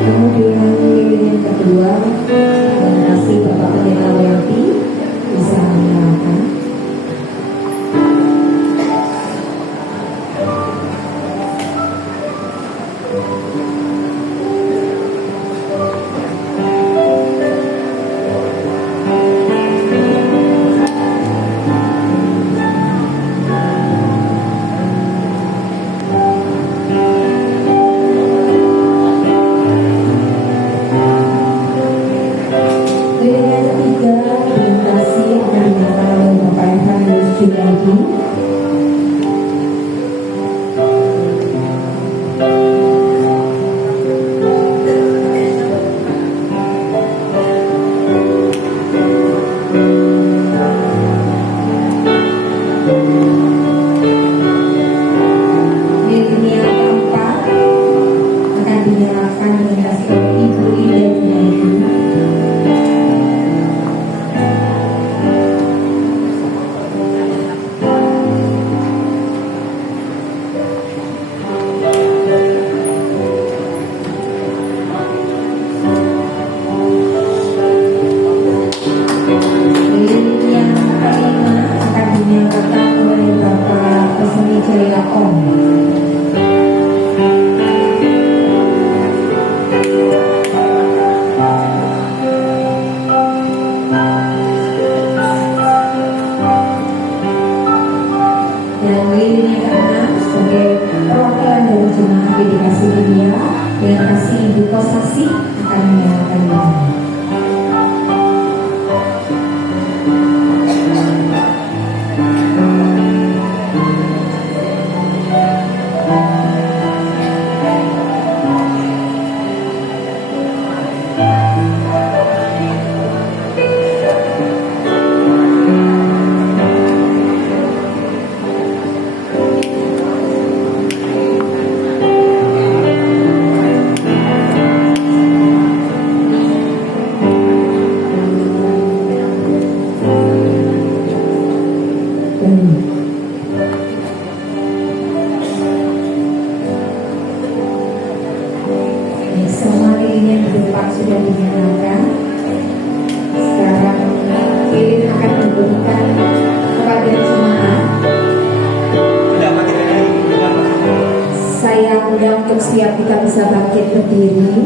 Kemudian lilin yang kedua, terima kasih Bapak Pendeta Welty bisa menyalakan. Lilin yang ketiga, terima kasih akan dinyalakan oleh Bapak Evangelis Junaidi. Lilin yang keempat akan dinyalakan dengan kasih oleh Ibu Ida Junaidi. Lilin yang kelima akan dinyalakan oleh Bapak Peseni Jaya Om. Dan lilin yang keenam sebagai perwakilan dari jemaat PD Kasivilia dengan kasih Ibu Kosasi akan menyalakan lilin. Semua lilin yang di depan sudah dinyalakan. Sekarang lilin akan diberikan kepada jemaat. Saya undang untuk siap kita bisa bangkit berdiri.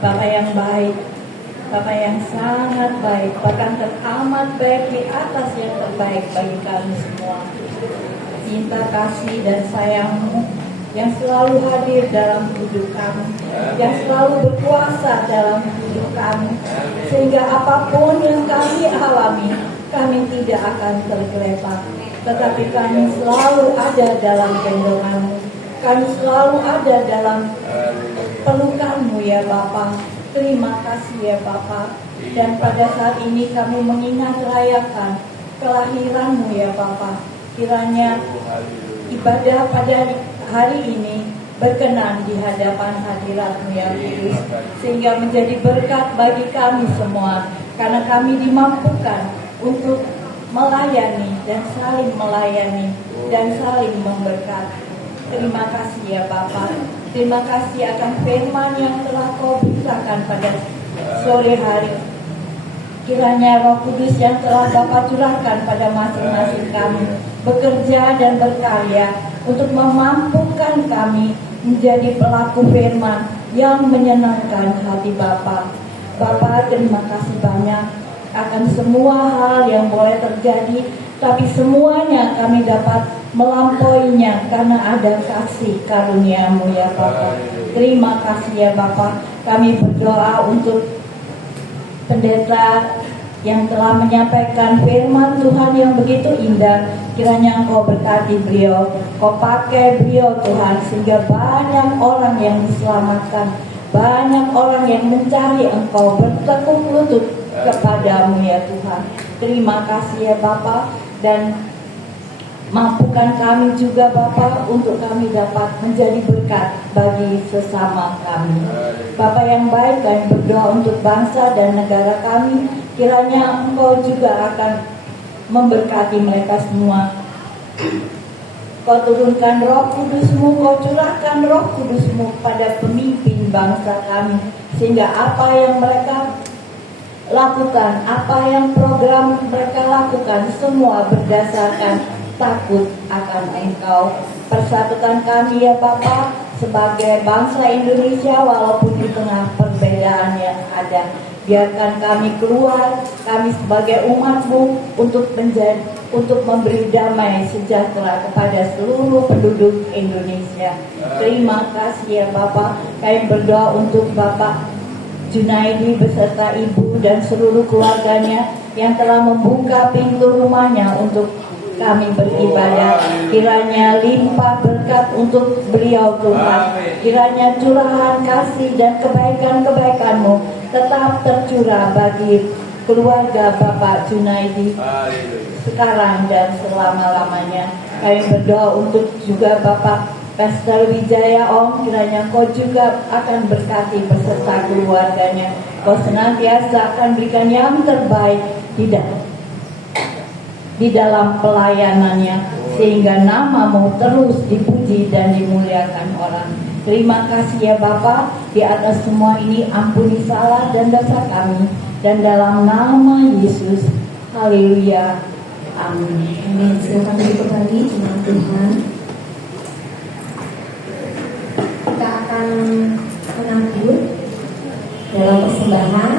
Bapak yang baik, Bapak yang sangat baik, bahkan teramat baik di atas yang terbaik bagi kami semua. Cinta kasih dan sayang-Mu yang selalu hadir dalam hidup kami, yang selalu berkuasa dalam hidup kami, sehingga apapun yang kami alami, kami tidak akan tergeletak, tetapi kami selalu ada dalam gendongan-Mu, kami selalu ada dalam pelukan-Mu ya Bapa. Terima kasih ya Bapa. Dan pada saat ini kami mengingat rayakan kelahiran-Mu ya Bapa. Kiranya ibadah pada hari ini berkenan di hadapan hadirat-Mu yang kudus, sehingga menjadi berkat bagi kami semua, karena kami dimampukan untuk melayani dan saling memberkati. Terima kasih ya Bapa. Terima kasih akan firman yang telah Kau beritakan pada sore hari. Kiranya Roh Kudus yang telah Bapa curahkan pada masing-masing kami bekerja dan berkarya untuk memampukan kami menjadi pelaku firman yang menyenangkan hati Bapa. Bapa, terima kasih banyak akan semua hal yang boleh terjadi, tapi semuanya kami dapat melampauinya karena ada kasih karunia-Mu ya Bapa. Terima kasih ya Bapa. Kami berdoa untuk pendeta yang telah menyampaikan firman Tuhan yang begitu indah. Kiranya Engkau berkati beliau, Kau pakai beliau Tuhan, sehingga banyak orang yang diselamatkan, banyak orang yang mencari Engkau, bertekuk lutut kepadamu ya Tuhan. Terima kasih ya Bapa, dan mampukan kami juga Bapa untuk kami dapat menjadi berkat bagi sesama kami. Bapa yang baik, kami berdoa untuk bangsa dan negara kami. Kiranya Engkau juga akan memberkati mereka semua. Kau turunkan Roh Kudus-Mu, Kau curahkan Roh Kudus-Mu pada pemimpin bangsa kami, sehingga apa yang mereka lakukan, apa yang program mereka lakukan, semua berdasarkan takut akan Engkau. Persatukan kami ya Bapa sebagai bangsa Indonesia, walaupun di tengah perbedaan yang ada. Biarkan kami keluar, kami sebagai umat-Mu untuk memberi damai sejahtera kepada seluruh penduduk Indonesia. Terima kasih ya Bapa. Kami berdoa untuk Bapak Junaidi beserta ibu dan seluruh keluarganya yang telah membuka pintu rumahnya untuk kami beribadah. Kiranya limpah berkat untuk beliau Tuhan. Kiranya curahan kasih dan kebaikan-kebaikan-Mu tetap tercurah bagi keluarga Bapak Junaidi sekarang dan selama-lamanya. Kami berdoa untuk juga Bapak Pastor Wijaya Om, kiranya Kau juga akan berkati beserta keluarganya. Kau senantiasa akan berikan yang terbaik di dalam pelayanannya, sehingga nama-Mu terus dipuji dan dimuliakan orang. Terima kasih ya Bapa. Di atas semua ini ampuni salah dan dosa kami, dan dalam nama Yesus, haleluya, amin. Amin. Silakan duduk kembali, jemaat Tuhan. Kita akan menabur dalam persembahan,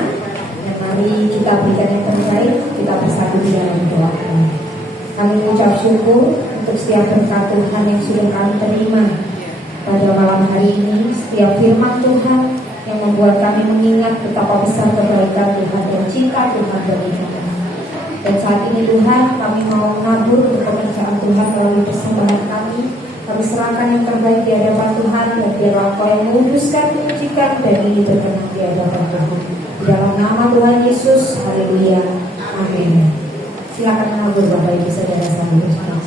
dan mari kita berikan yang terbaik. Kita bersatu di dalam doa. Kami mengucap syukur untuk setiap berkat Tuhan yang sudah kami terima pada malam hari ini, setiap firman Tuhan yang membuat kami mengingat betapa besar kebaikan Tuhan dan cinta Tuhan bagi kami. Dan saat ini Tuhan, kami mau menabur untuk pekerjaan Tuhan melalui persembahan kami. Kami serahkan yang terbaik di hadapan Tuhan, dan biarlah Kau yang menguduskan, menyucikan, dan ini berkenan di hadapan Tuhan. Di dalam nama Tuhan Yesus, haleluya, amin. Silakan menabur Bapak Ibu Saudara sambil bersama.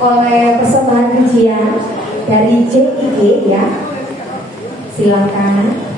oleh persembahan pujian dari JIG ya. Silakan.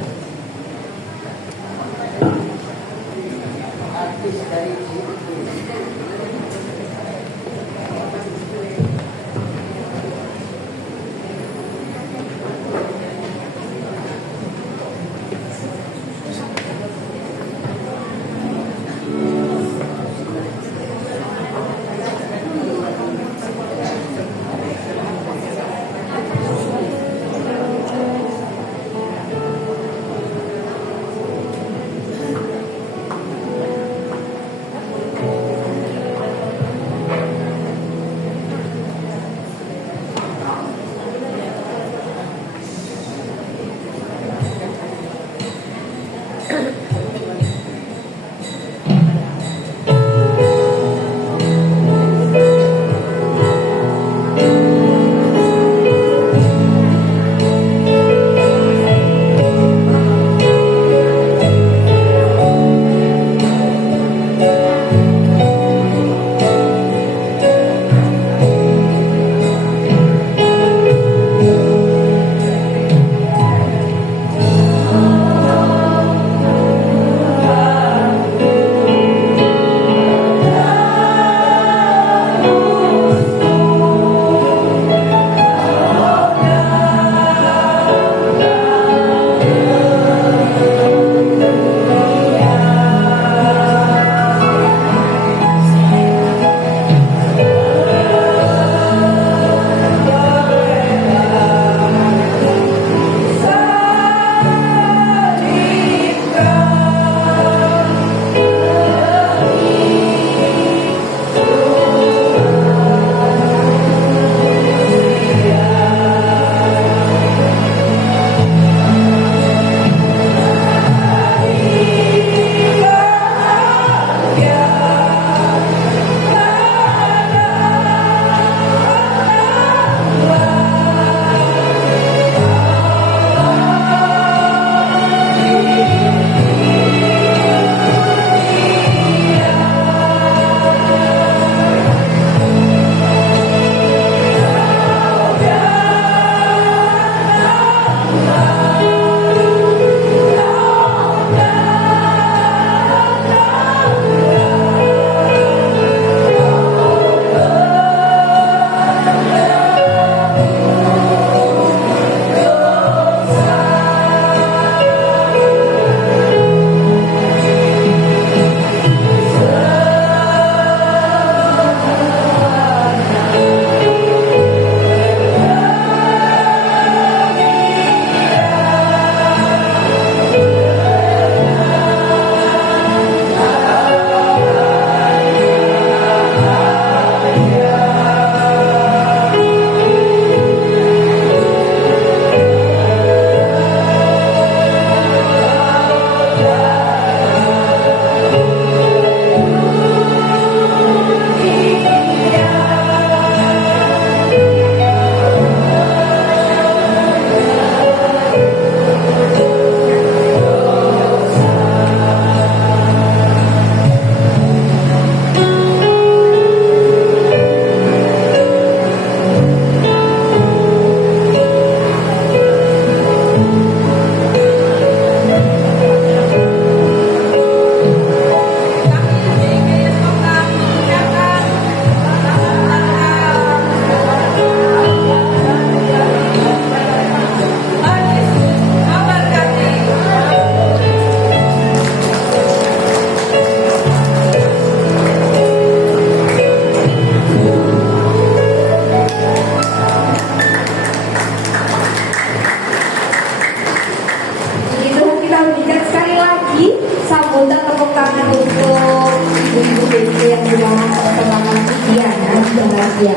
bahagia.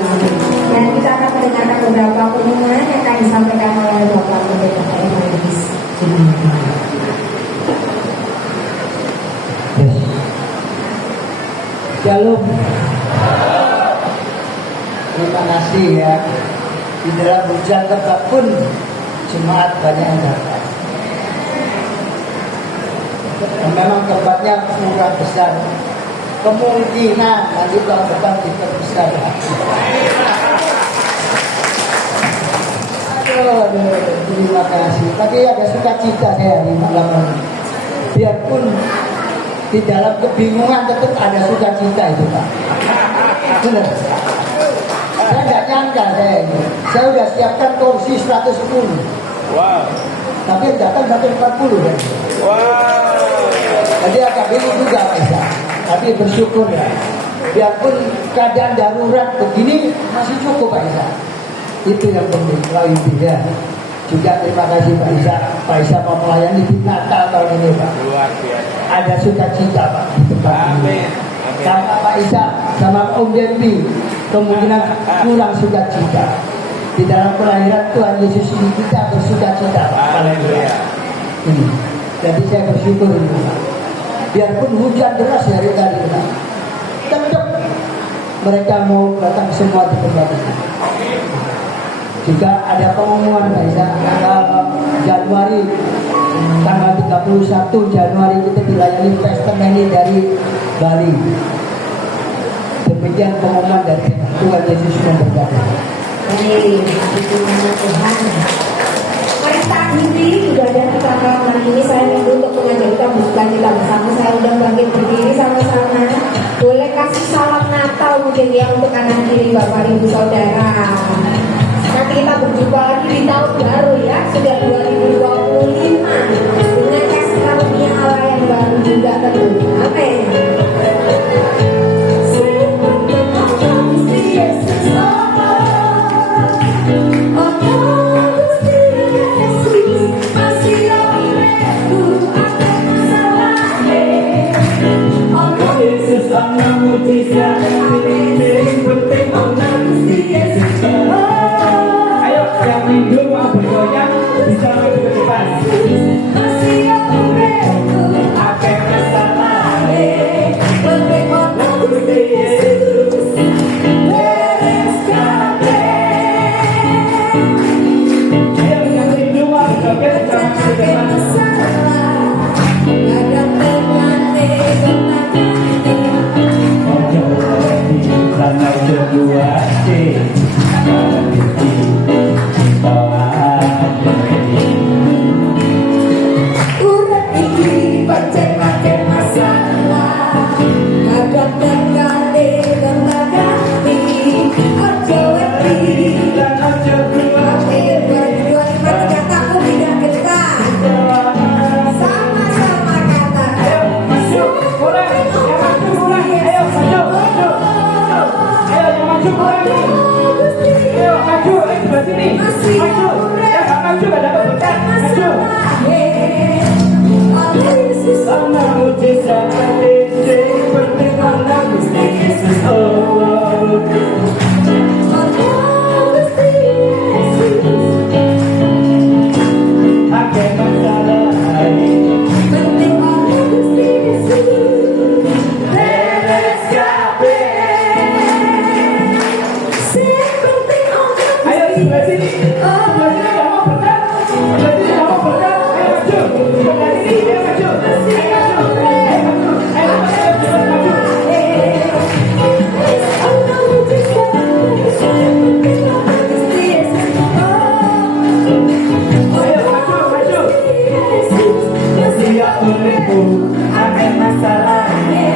Dan kita akan mendengarkan beberapa pengumuman yang akan disampaikan oleh Bapak Pendeta Emanuel. Shalom. Terima kasih ya. Di dalam hujan lebat pun jemaat banyak yang datang. Dan memang tempatnya murah besar. Kemungkinan nanti tahun depan kita besar. Aduh, terima kasih. Tapi ada sukacita saya di malam ini. Biarpun di dalam kebingungan tetap ada sukacita itu Pak. Benar. Saya nggak nyangka saya ini. Saya udah siapkan kursi 110. Wow. Tapi yang datang 140 kan. Wow. Jadi agak bingung juga Pak Isa. Tapi bersyukur ya. Biarpun keadaan darurat begini masih cukup Pak Isa. Itu yang penting. Lain tidak. Juga terima kasih Pak Isa. Pak Isa mau melayani di Natal tahun ini Pak. Luar biasa. Ada sukacita Pak di tempat ini. Amin. Sama Pak Isa, sama Om Dempi, kemungkinan kurang sukacita. Di dalam kelahiran Tuhan Yesus ini kita bersukacita Pak. Haleluya. Ini. Jadi saya bersyukur ini Pak. Biarpun hujan deras dari tadi Pak, tetap mereka mau datang semua di tempat ini. Juga ada pengumuman Pak Isa, tanggal Januari, tanggal 31 Januari kita dilayani Pastor Neni dari Bali. Demikian pengumuman dari Tuhan Yesus memberkati. Baik, itu nama Tuhan. Mari kita akhiri ibadah kita malam hari ini. Saya minta untuk mengajak kita bersuka cita bersama. Saya undang bangkit berdiri sama-sama. Boleh kasih salam Natal mungkin ya untuk kanan kiri Bapak Ibu Saudara. Nanti kita berjumpa lagi di tahun baru ya, sudah 2025 dengan kasih karunia Allah yang baru juga tentunya. Amin. Ayo yang rindu mau bergoyang bisa maju ke depan. Ayo yang rindu mau bergoyang bisa maju ke depan. Karena kedua Urat iki pancen makin masalah, kadang terkali ganti, ojo wedi dan ojo akhir 2025 kataku tidak gentar, sama-sama kata masuk mulai yang maju mulai ayo maju ayo yang maju mulai ayo maju sebelah sini maju yang nggak maju gak dapat berkat maju sama mujizat penting mana Gusti Yesus oh pakai masalah ayo sebelah sini sebelah sini nggak mau berkat sebelah sini nggak mau berkat ayo maju sebelah sini ayo maju ayo maju siap menunggu akan masalahnya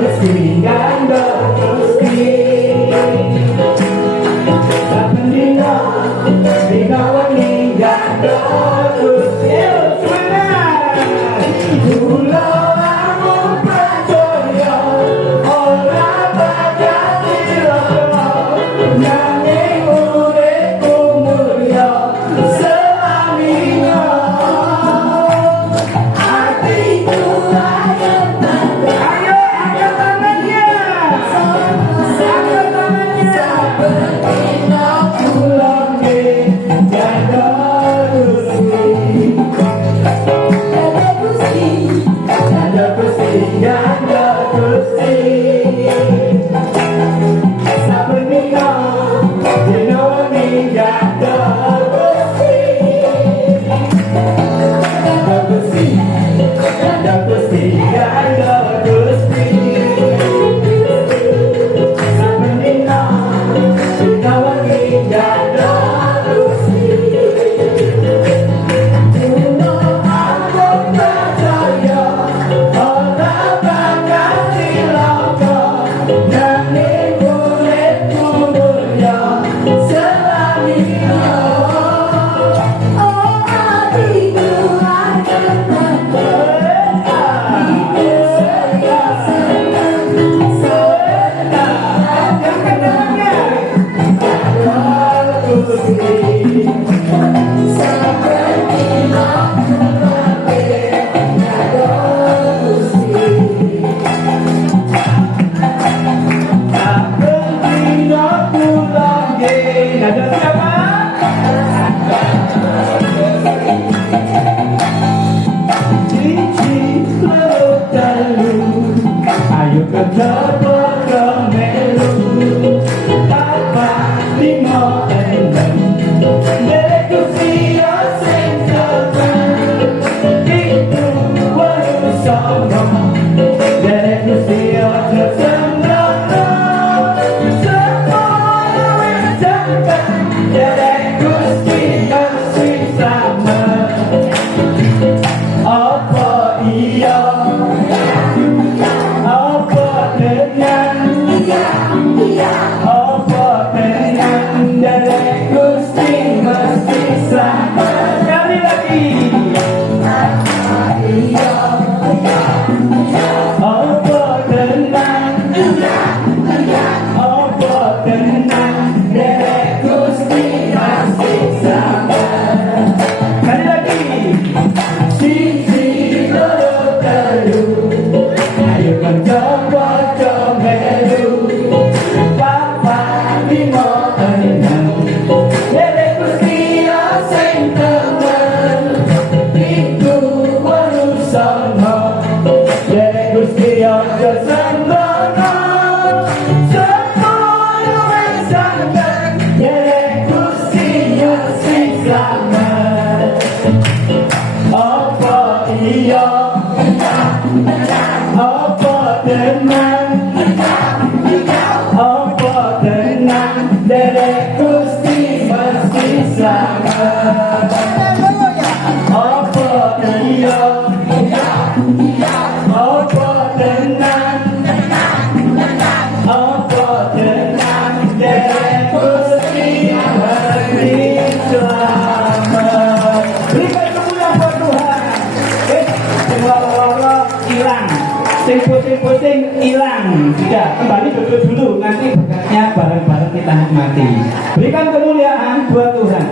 Gusti ganda Gusti saben dina dina wengi ganda Gusti kula amun percaya ora bakal cilaka nanging uripku mulya selaminya artiku ayo angkat tangannya seperti pulang di jaga Gusti jaga Gusti saben dina dina wengi jaga Gusti jaga Gusti jaga Gusti jaga Gusti saben dina dina wengi jaga Gusti Tuna aku percaya ora bakal cilaka nanging uripku mulya selaminya Ayo kerja berkemelu Papa lima enam Deku sia sing tekan Itu waru sama Deku sia tersembrono Semuanya menjangkan Deku sia sing sama Apa iya apa dengan dari Gusti mesti sama sekali lagi apa dengan dari Gusti mesti sama sekali lagi sisi loro telu ayo mencoba melu Papa lima enam Dere Gusti sing temen Itu warusono Dere Gusti aja sembrono Semuanya menjangkan Dere Gusti sing selamat Apa iya apa dengan Dere Gusti mesti selamat apa iya apa dengan Dere Gusti mesti selamat berikan kemuliaan buat Tuhan semua loro hilang sing pusing-pusing hilang sudah kembali duduk dulu nanti berkatnya bareng-bareng kita nikmati berikan kemuliaan buat Tuhan.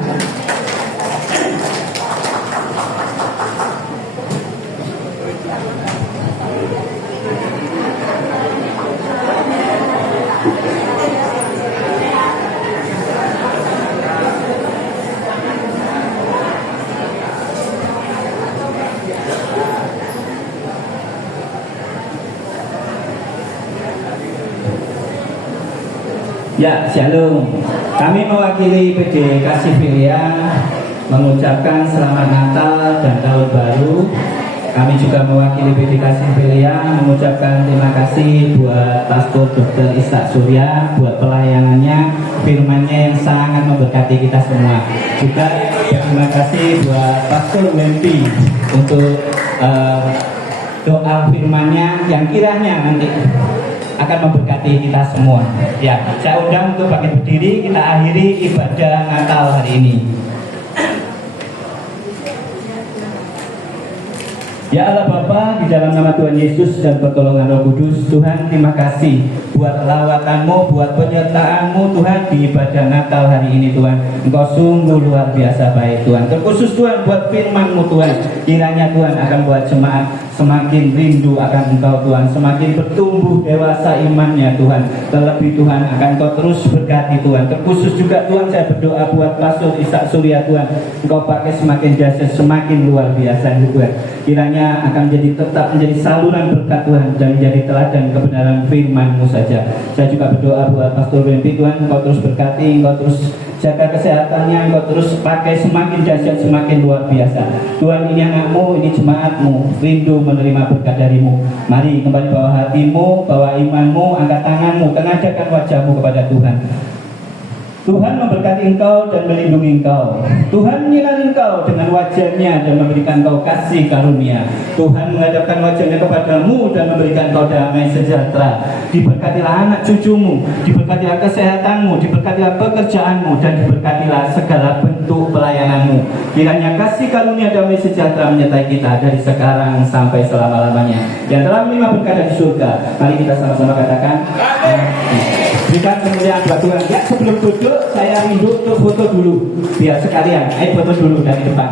Ya, shalom. Kami mewakili PD Kasih Filia mengucapkan selamat Natal dan Tahun Baru. Kami juga mewakili PD Kasih Filia mengucapkan terima kasih buat Pastor Dr. Ishak Surya buat pelayanannya, firman-Nya yang sangat memberkati kita semua. Juga terima kasih buat Pastor Wempi untuk doa firman-Nya yang kiranya nanti akan memberkati kita semua. Ya, saya undang untuk bangkit berdiri, kita akhiri ibadah Natal hari ini. Ya Allah Bapa, di dalam nama Tuhan Yesus dan pertolongan Roh Kudus, Tuhan terima kasih buat lawatan-Mu, buat penyertaan-Mu Tuhan di ibadah Natal hari ini Tuhan. Engkau sungguh luar biasa baik Tuhan. Terkhusus Tuhan buat firman-Mu Tuhan, kiranya Tuhan akan buat jemaat semakin rindu akan Engkau Tuhan, semakin bertumbuh dewasa imannya Tuhan. Terlebih Tuhan akan Engkau terus berkati Tuhan. Terkhusus juga Tuhan saya berdoa buat Pastor Ishak Surya Tuhan, Engkau pakai semakin dahsyat, semakin luar biasa Tuhan. Kiranya akan tetap menjadi saluran berkat Tuhan dan menjadi teladan kebenaran firman-Mu saja. Saya juga berdoa buat Pastor Wempi Tuhan, Engkau terus berkati, Engkau terus jaga kesehatannya, Engkau terus pakai semakin dahsyat, semakin luar biasa. Tuhan, ini anak-Mu, ini jemaat-Mu, rindu menerima berkat dari-Mu. Mari kembali bawa hati-Mu, bawa iman-Mu, angkat tangan-Mu, tengadahkan wajah-Mu kepada Tuhan. Tuhan memberkati engkau dan melindungi engkau. Tuhan menyinari engkau dengan wajah-Nya dan memberikan engkau kasih karunia. Tuhan menghadapkan wajah-Nya kepadamu dan memberikan engkau damai sejahtera. Diberkatilah anak cucumu, diberkatilah kesehatanmu, diberkatilah pekerjaanmu, dan diberkatilah segala bentuk pelayananmu. Kiranya kasih karunia damai sejahtera menyertai kita dari sekarang sampai selama-lamanya. Yang telah menerima berkat dari surga, mari kita sama-sama katakan amin. Berikan kemuliaan buat Tuhan. Ya, sebelum duduk saya rindu untuk foto dulu, biar sekalian. Ayo foto dulu dari depan.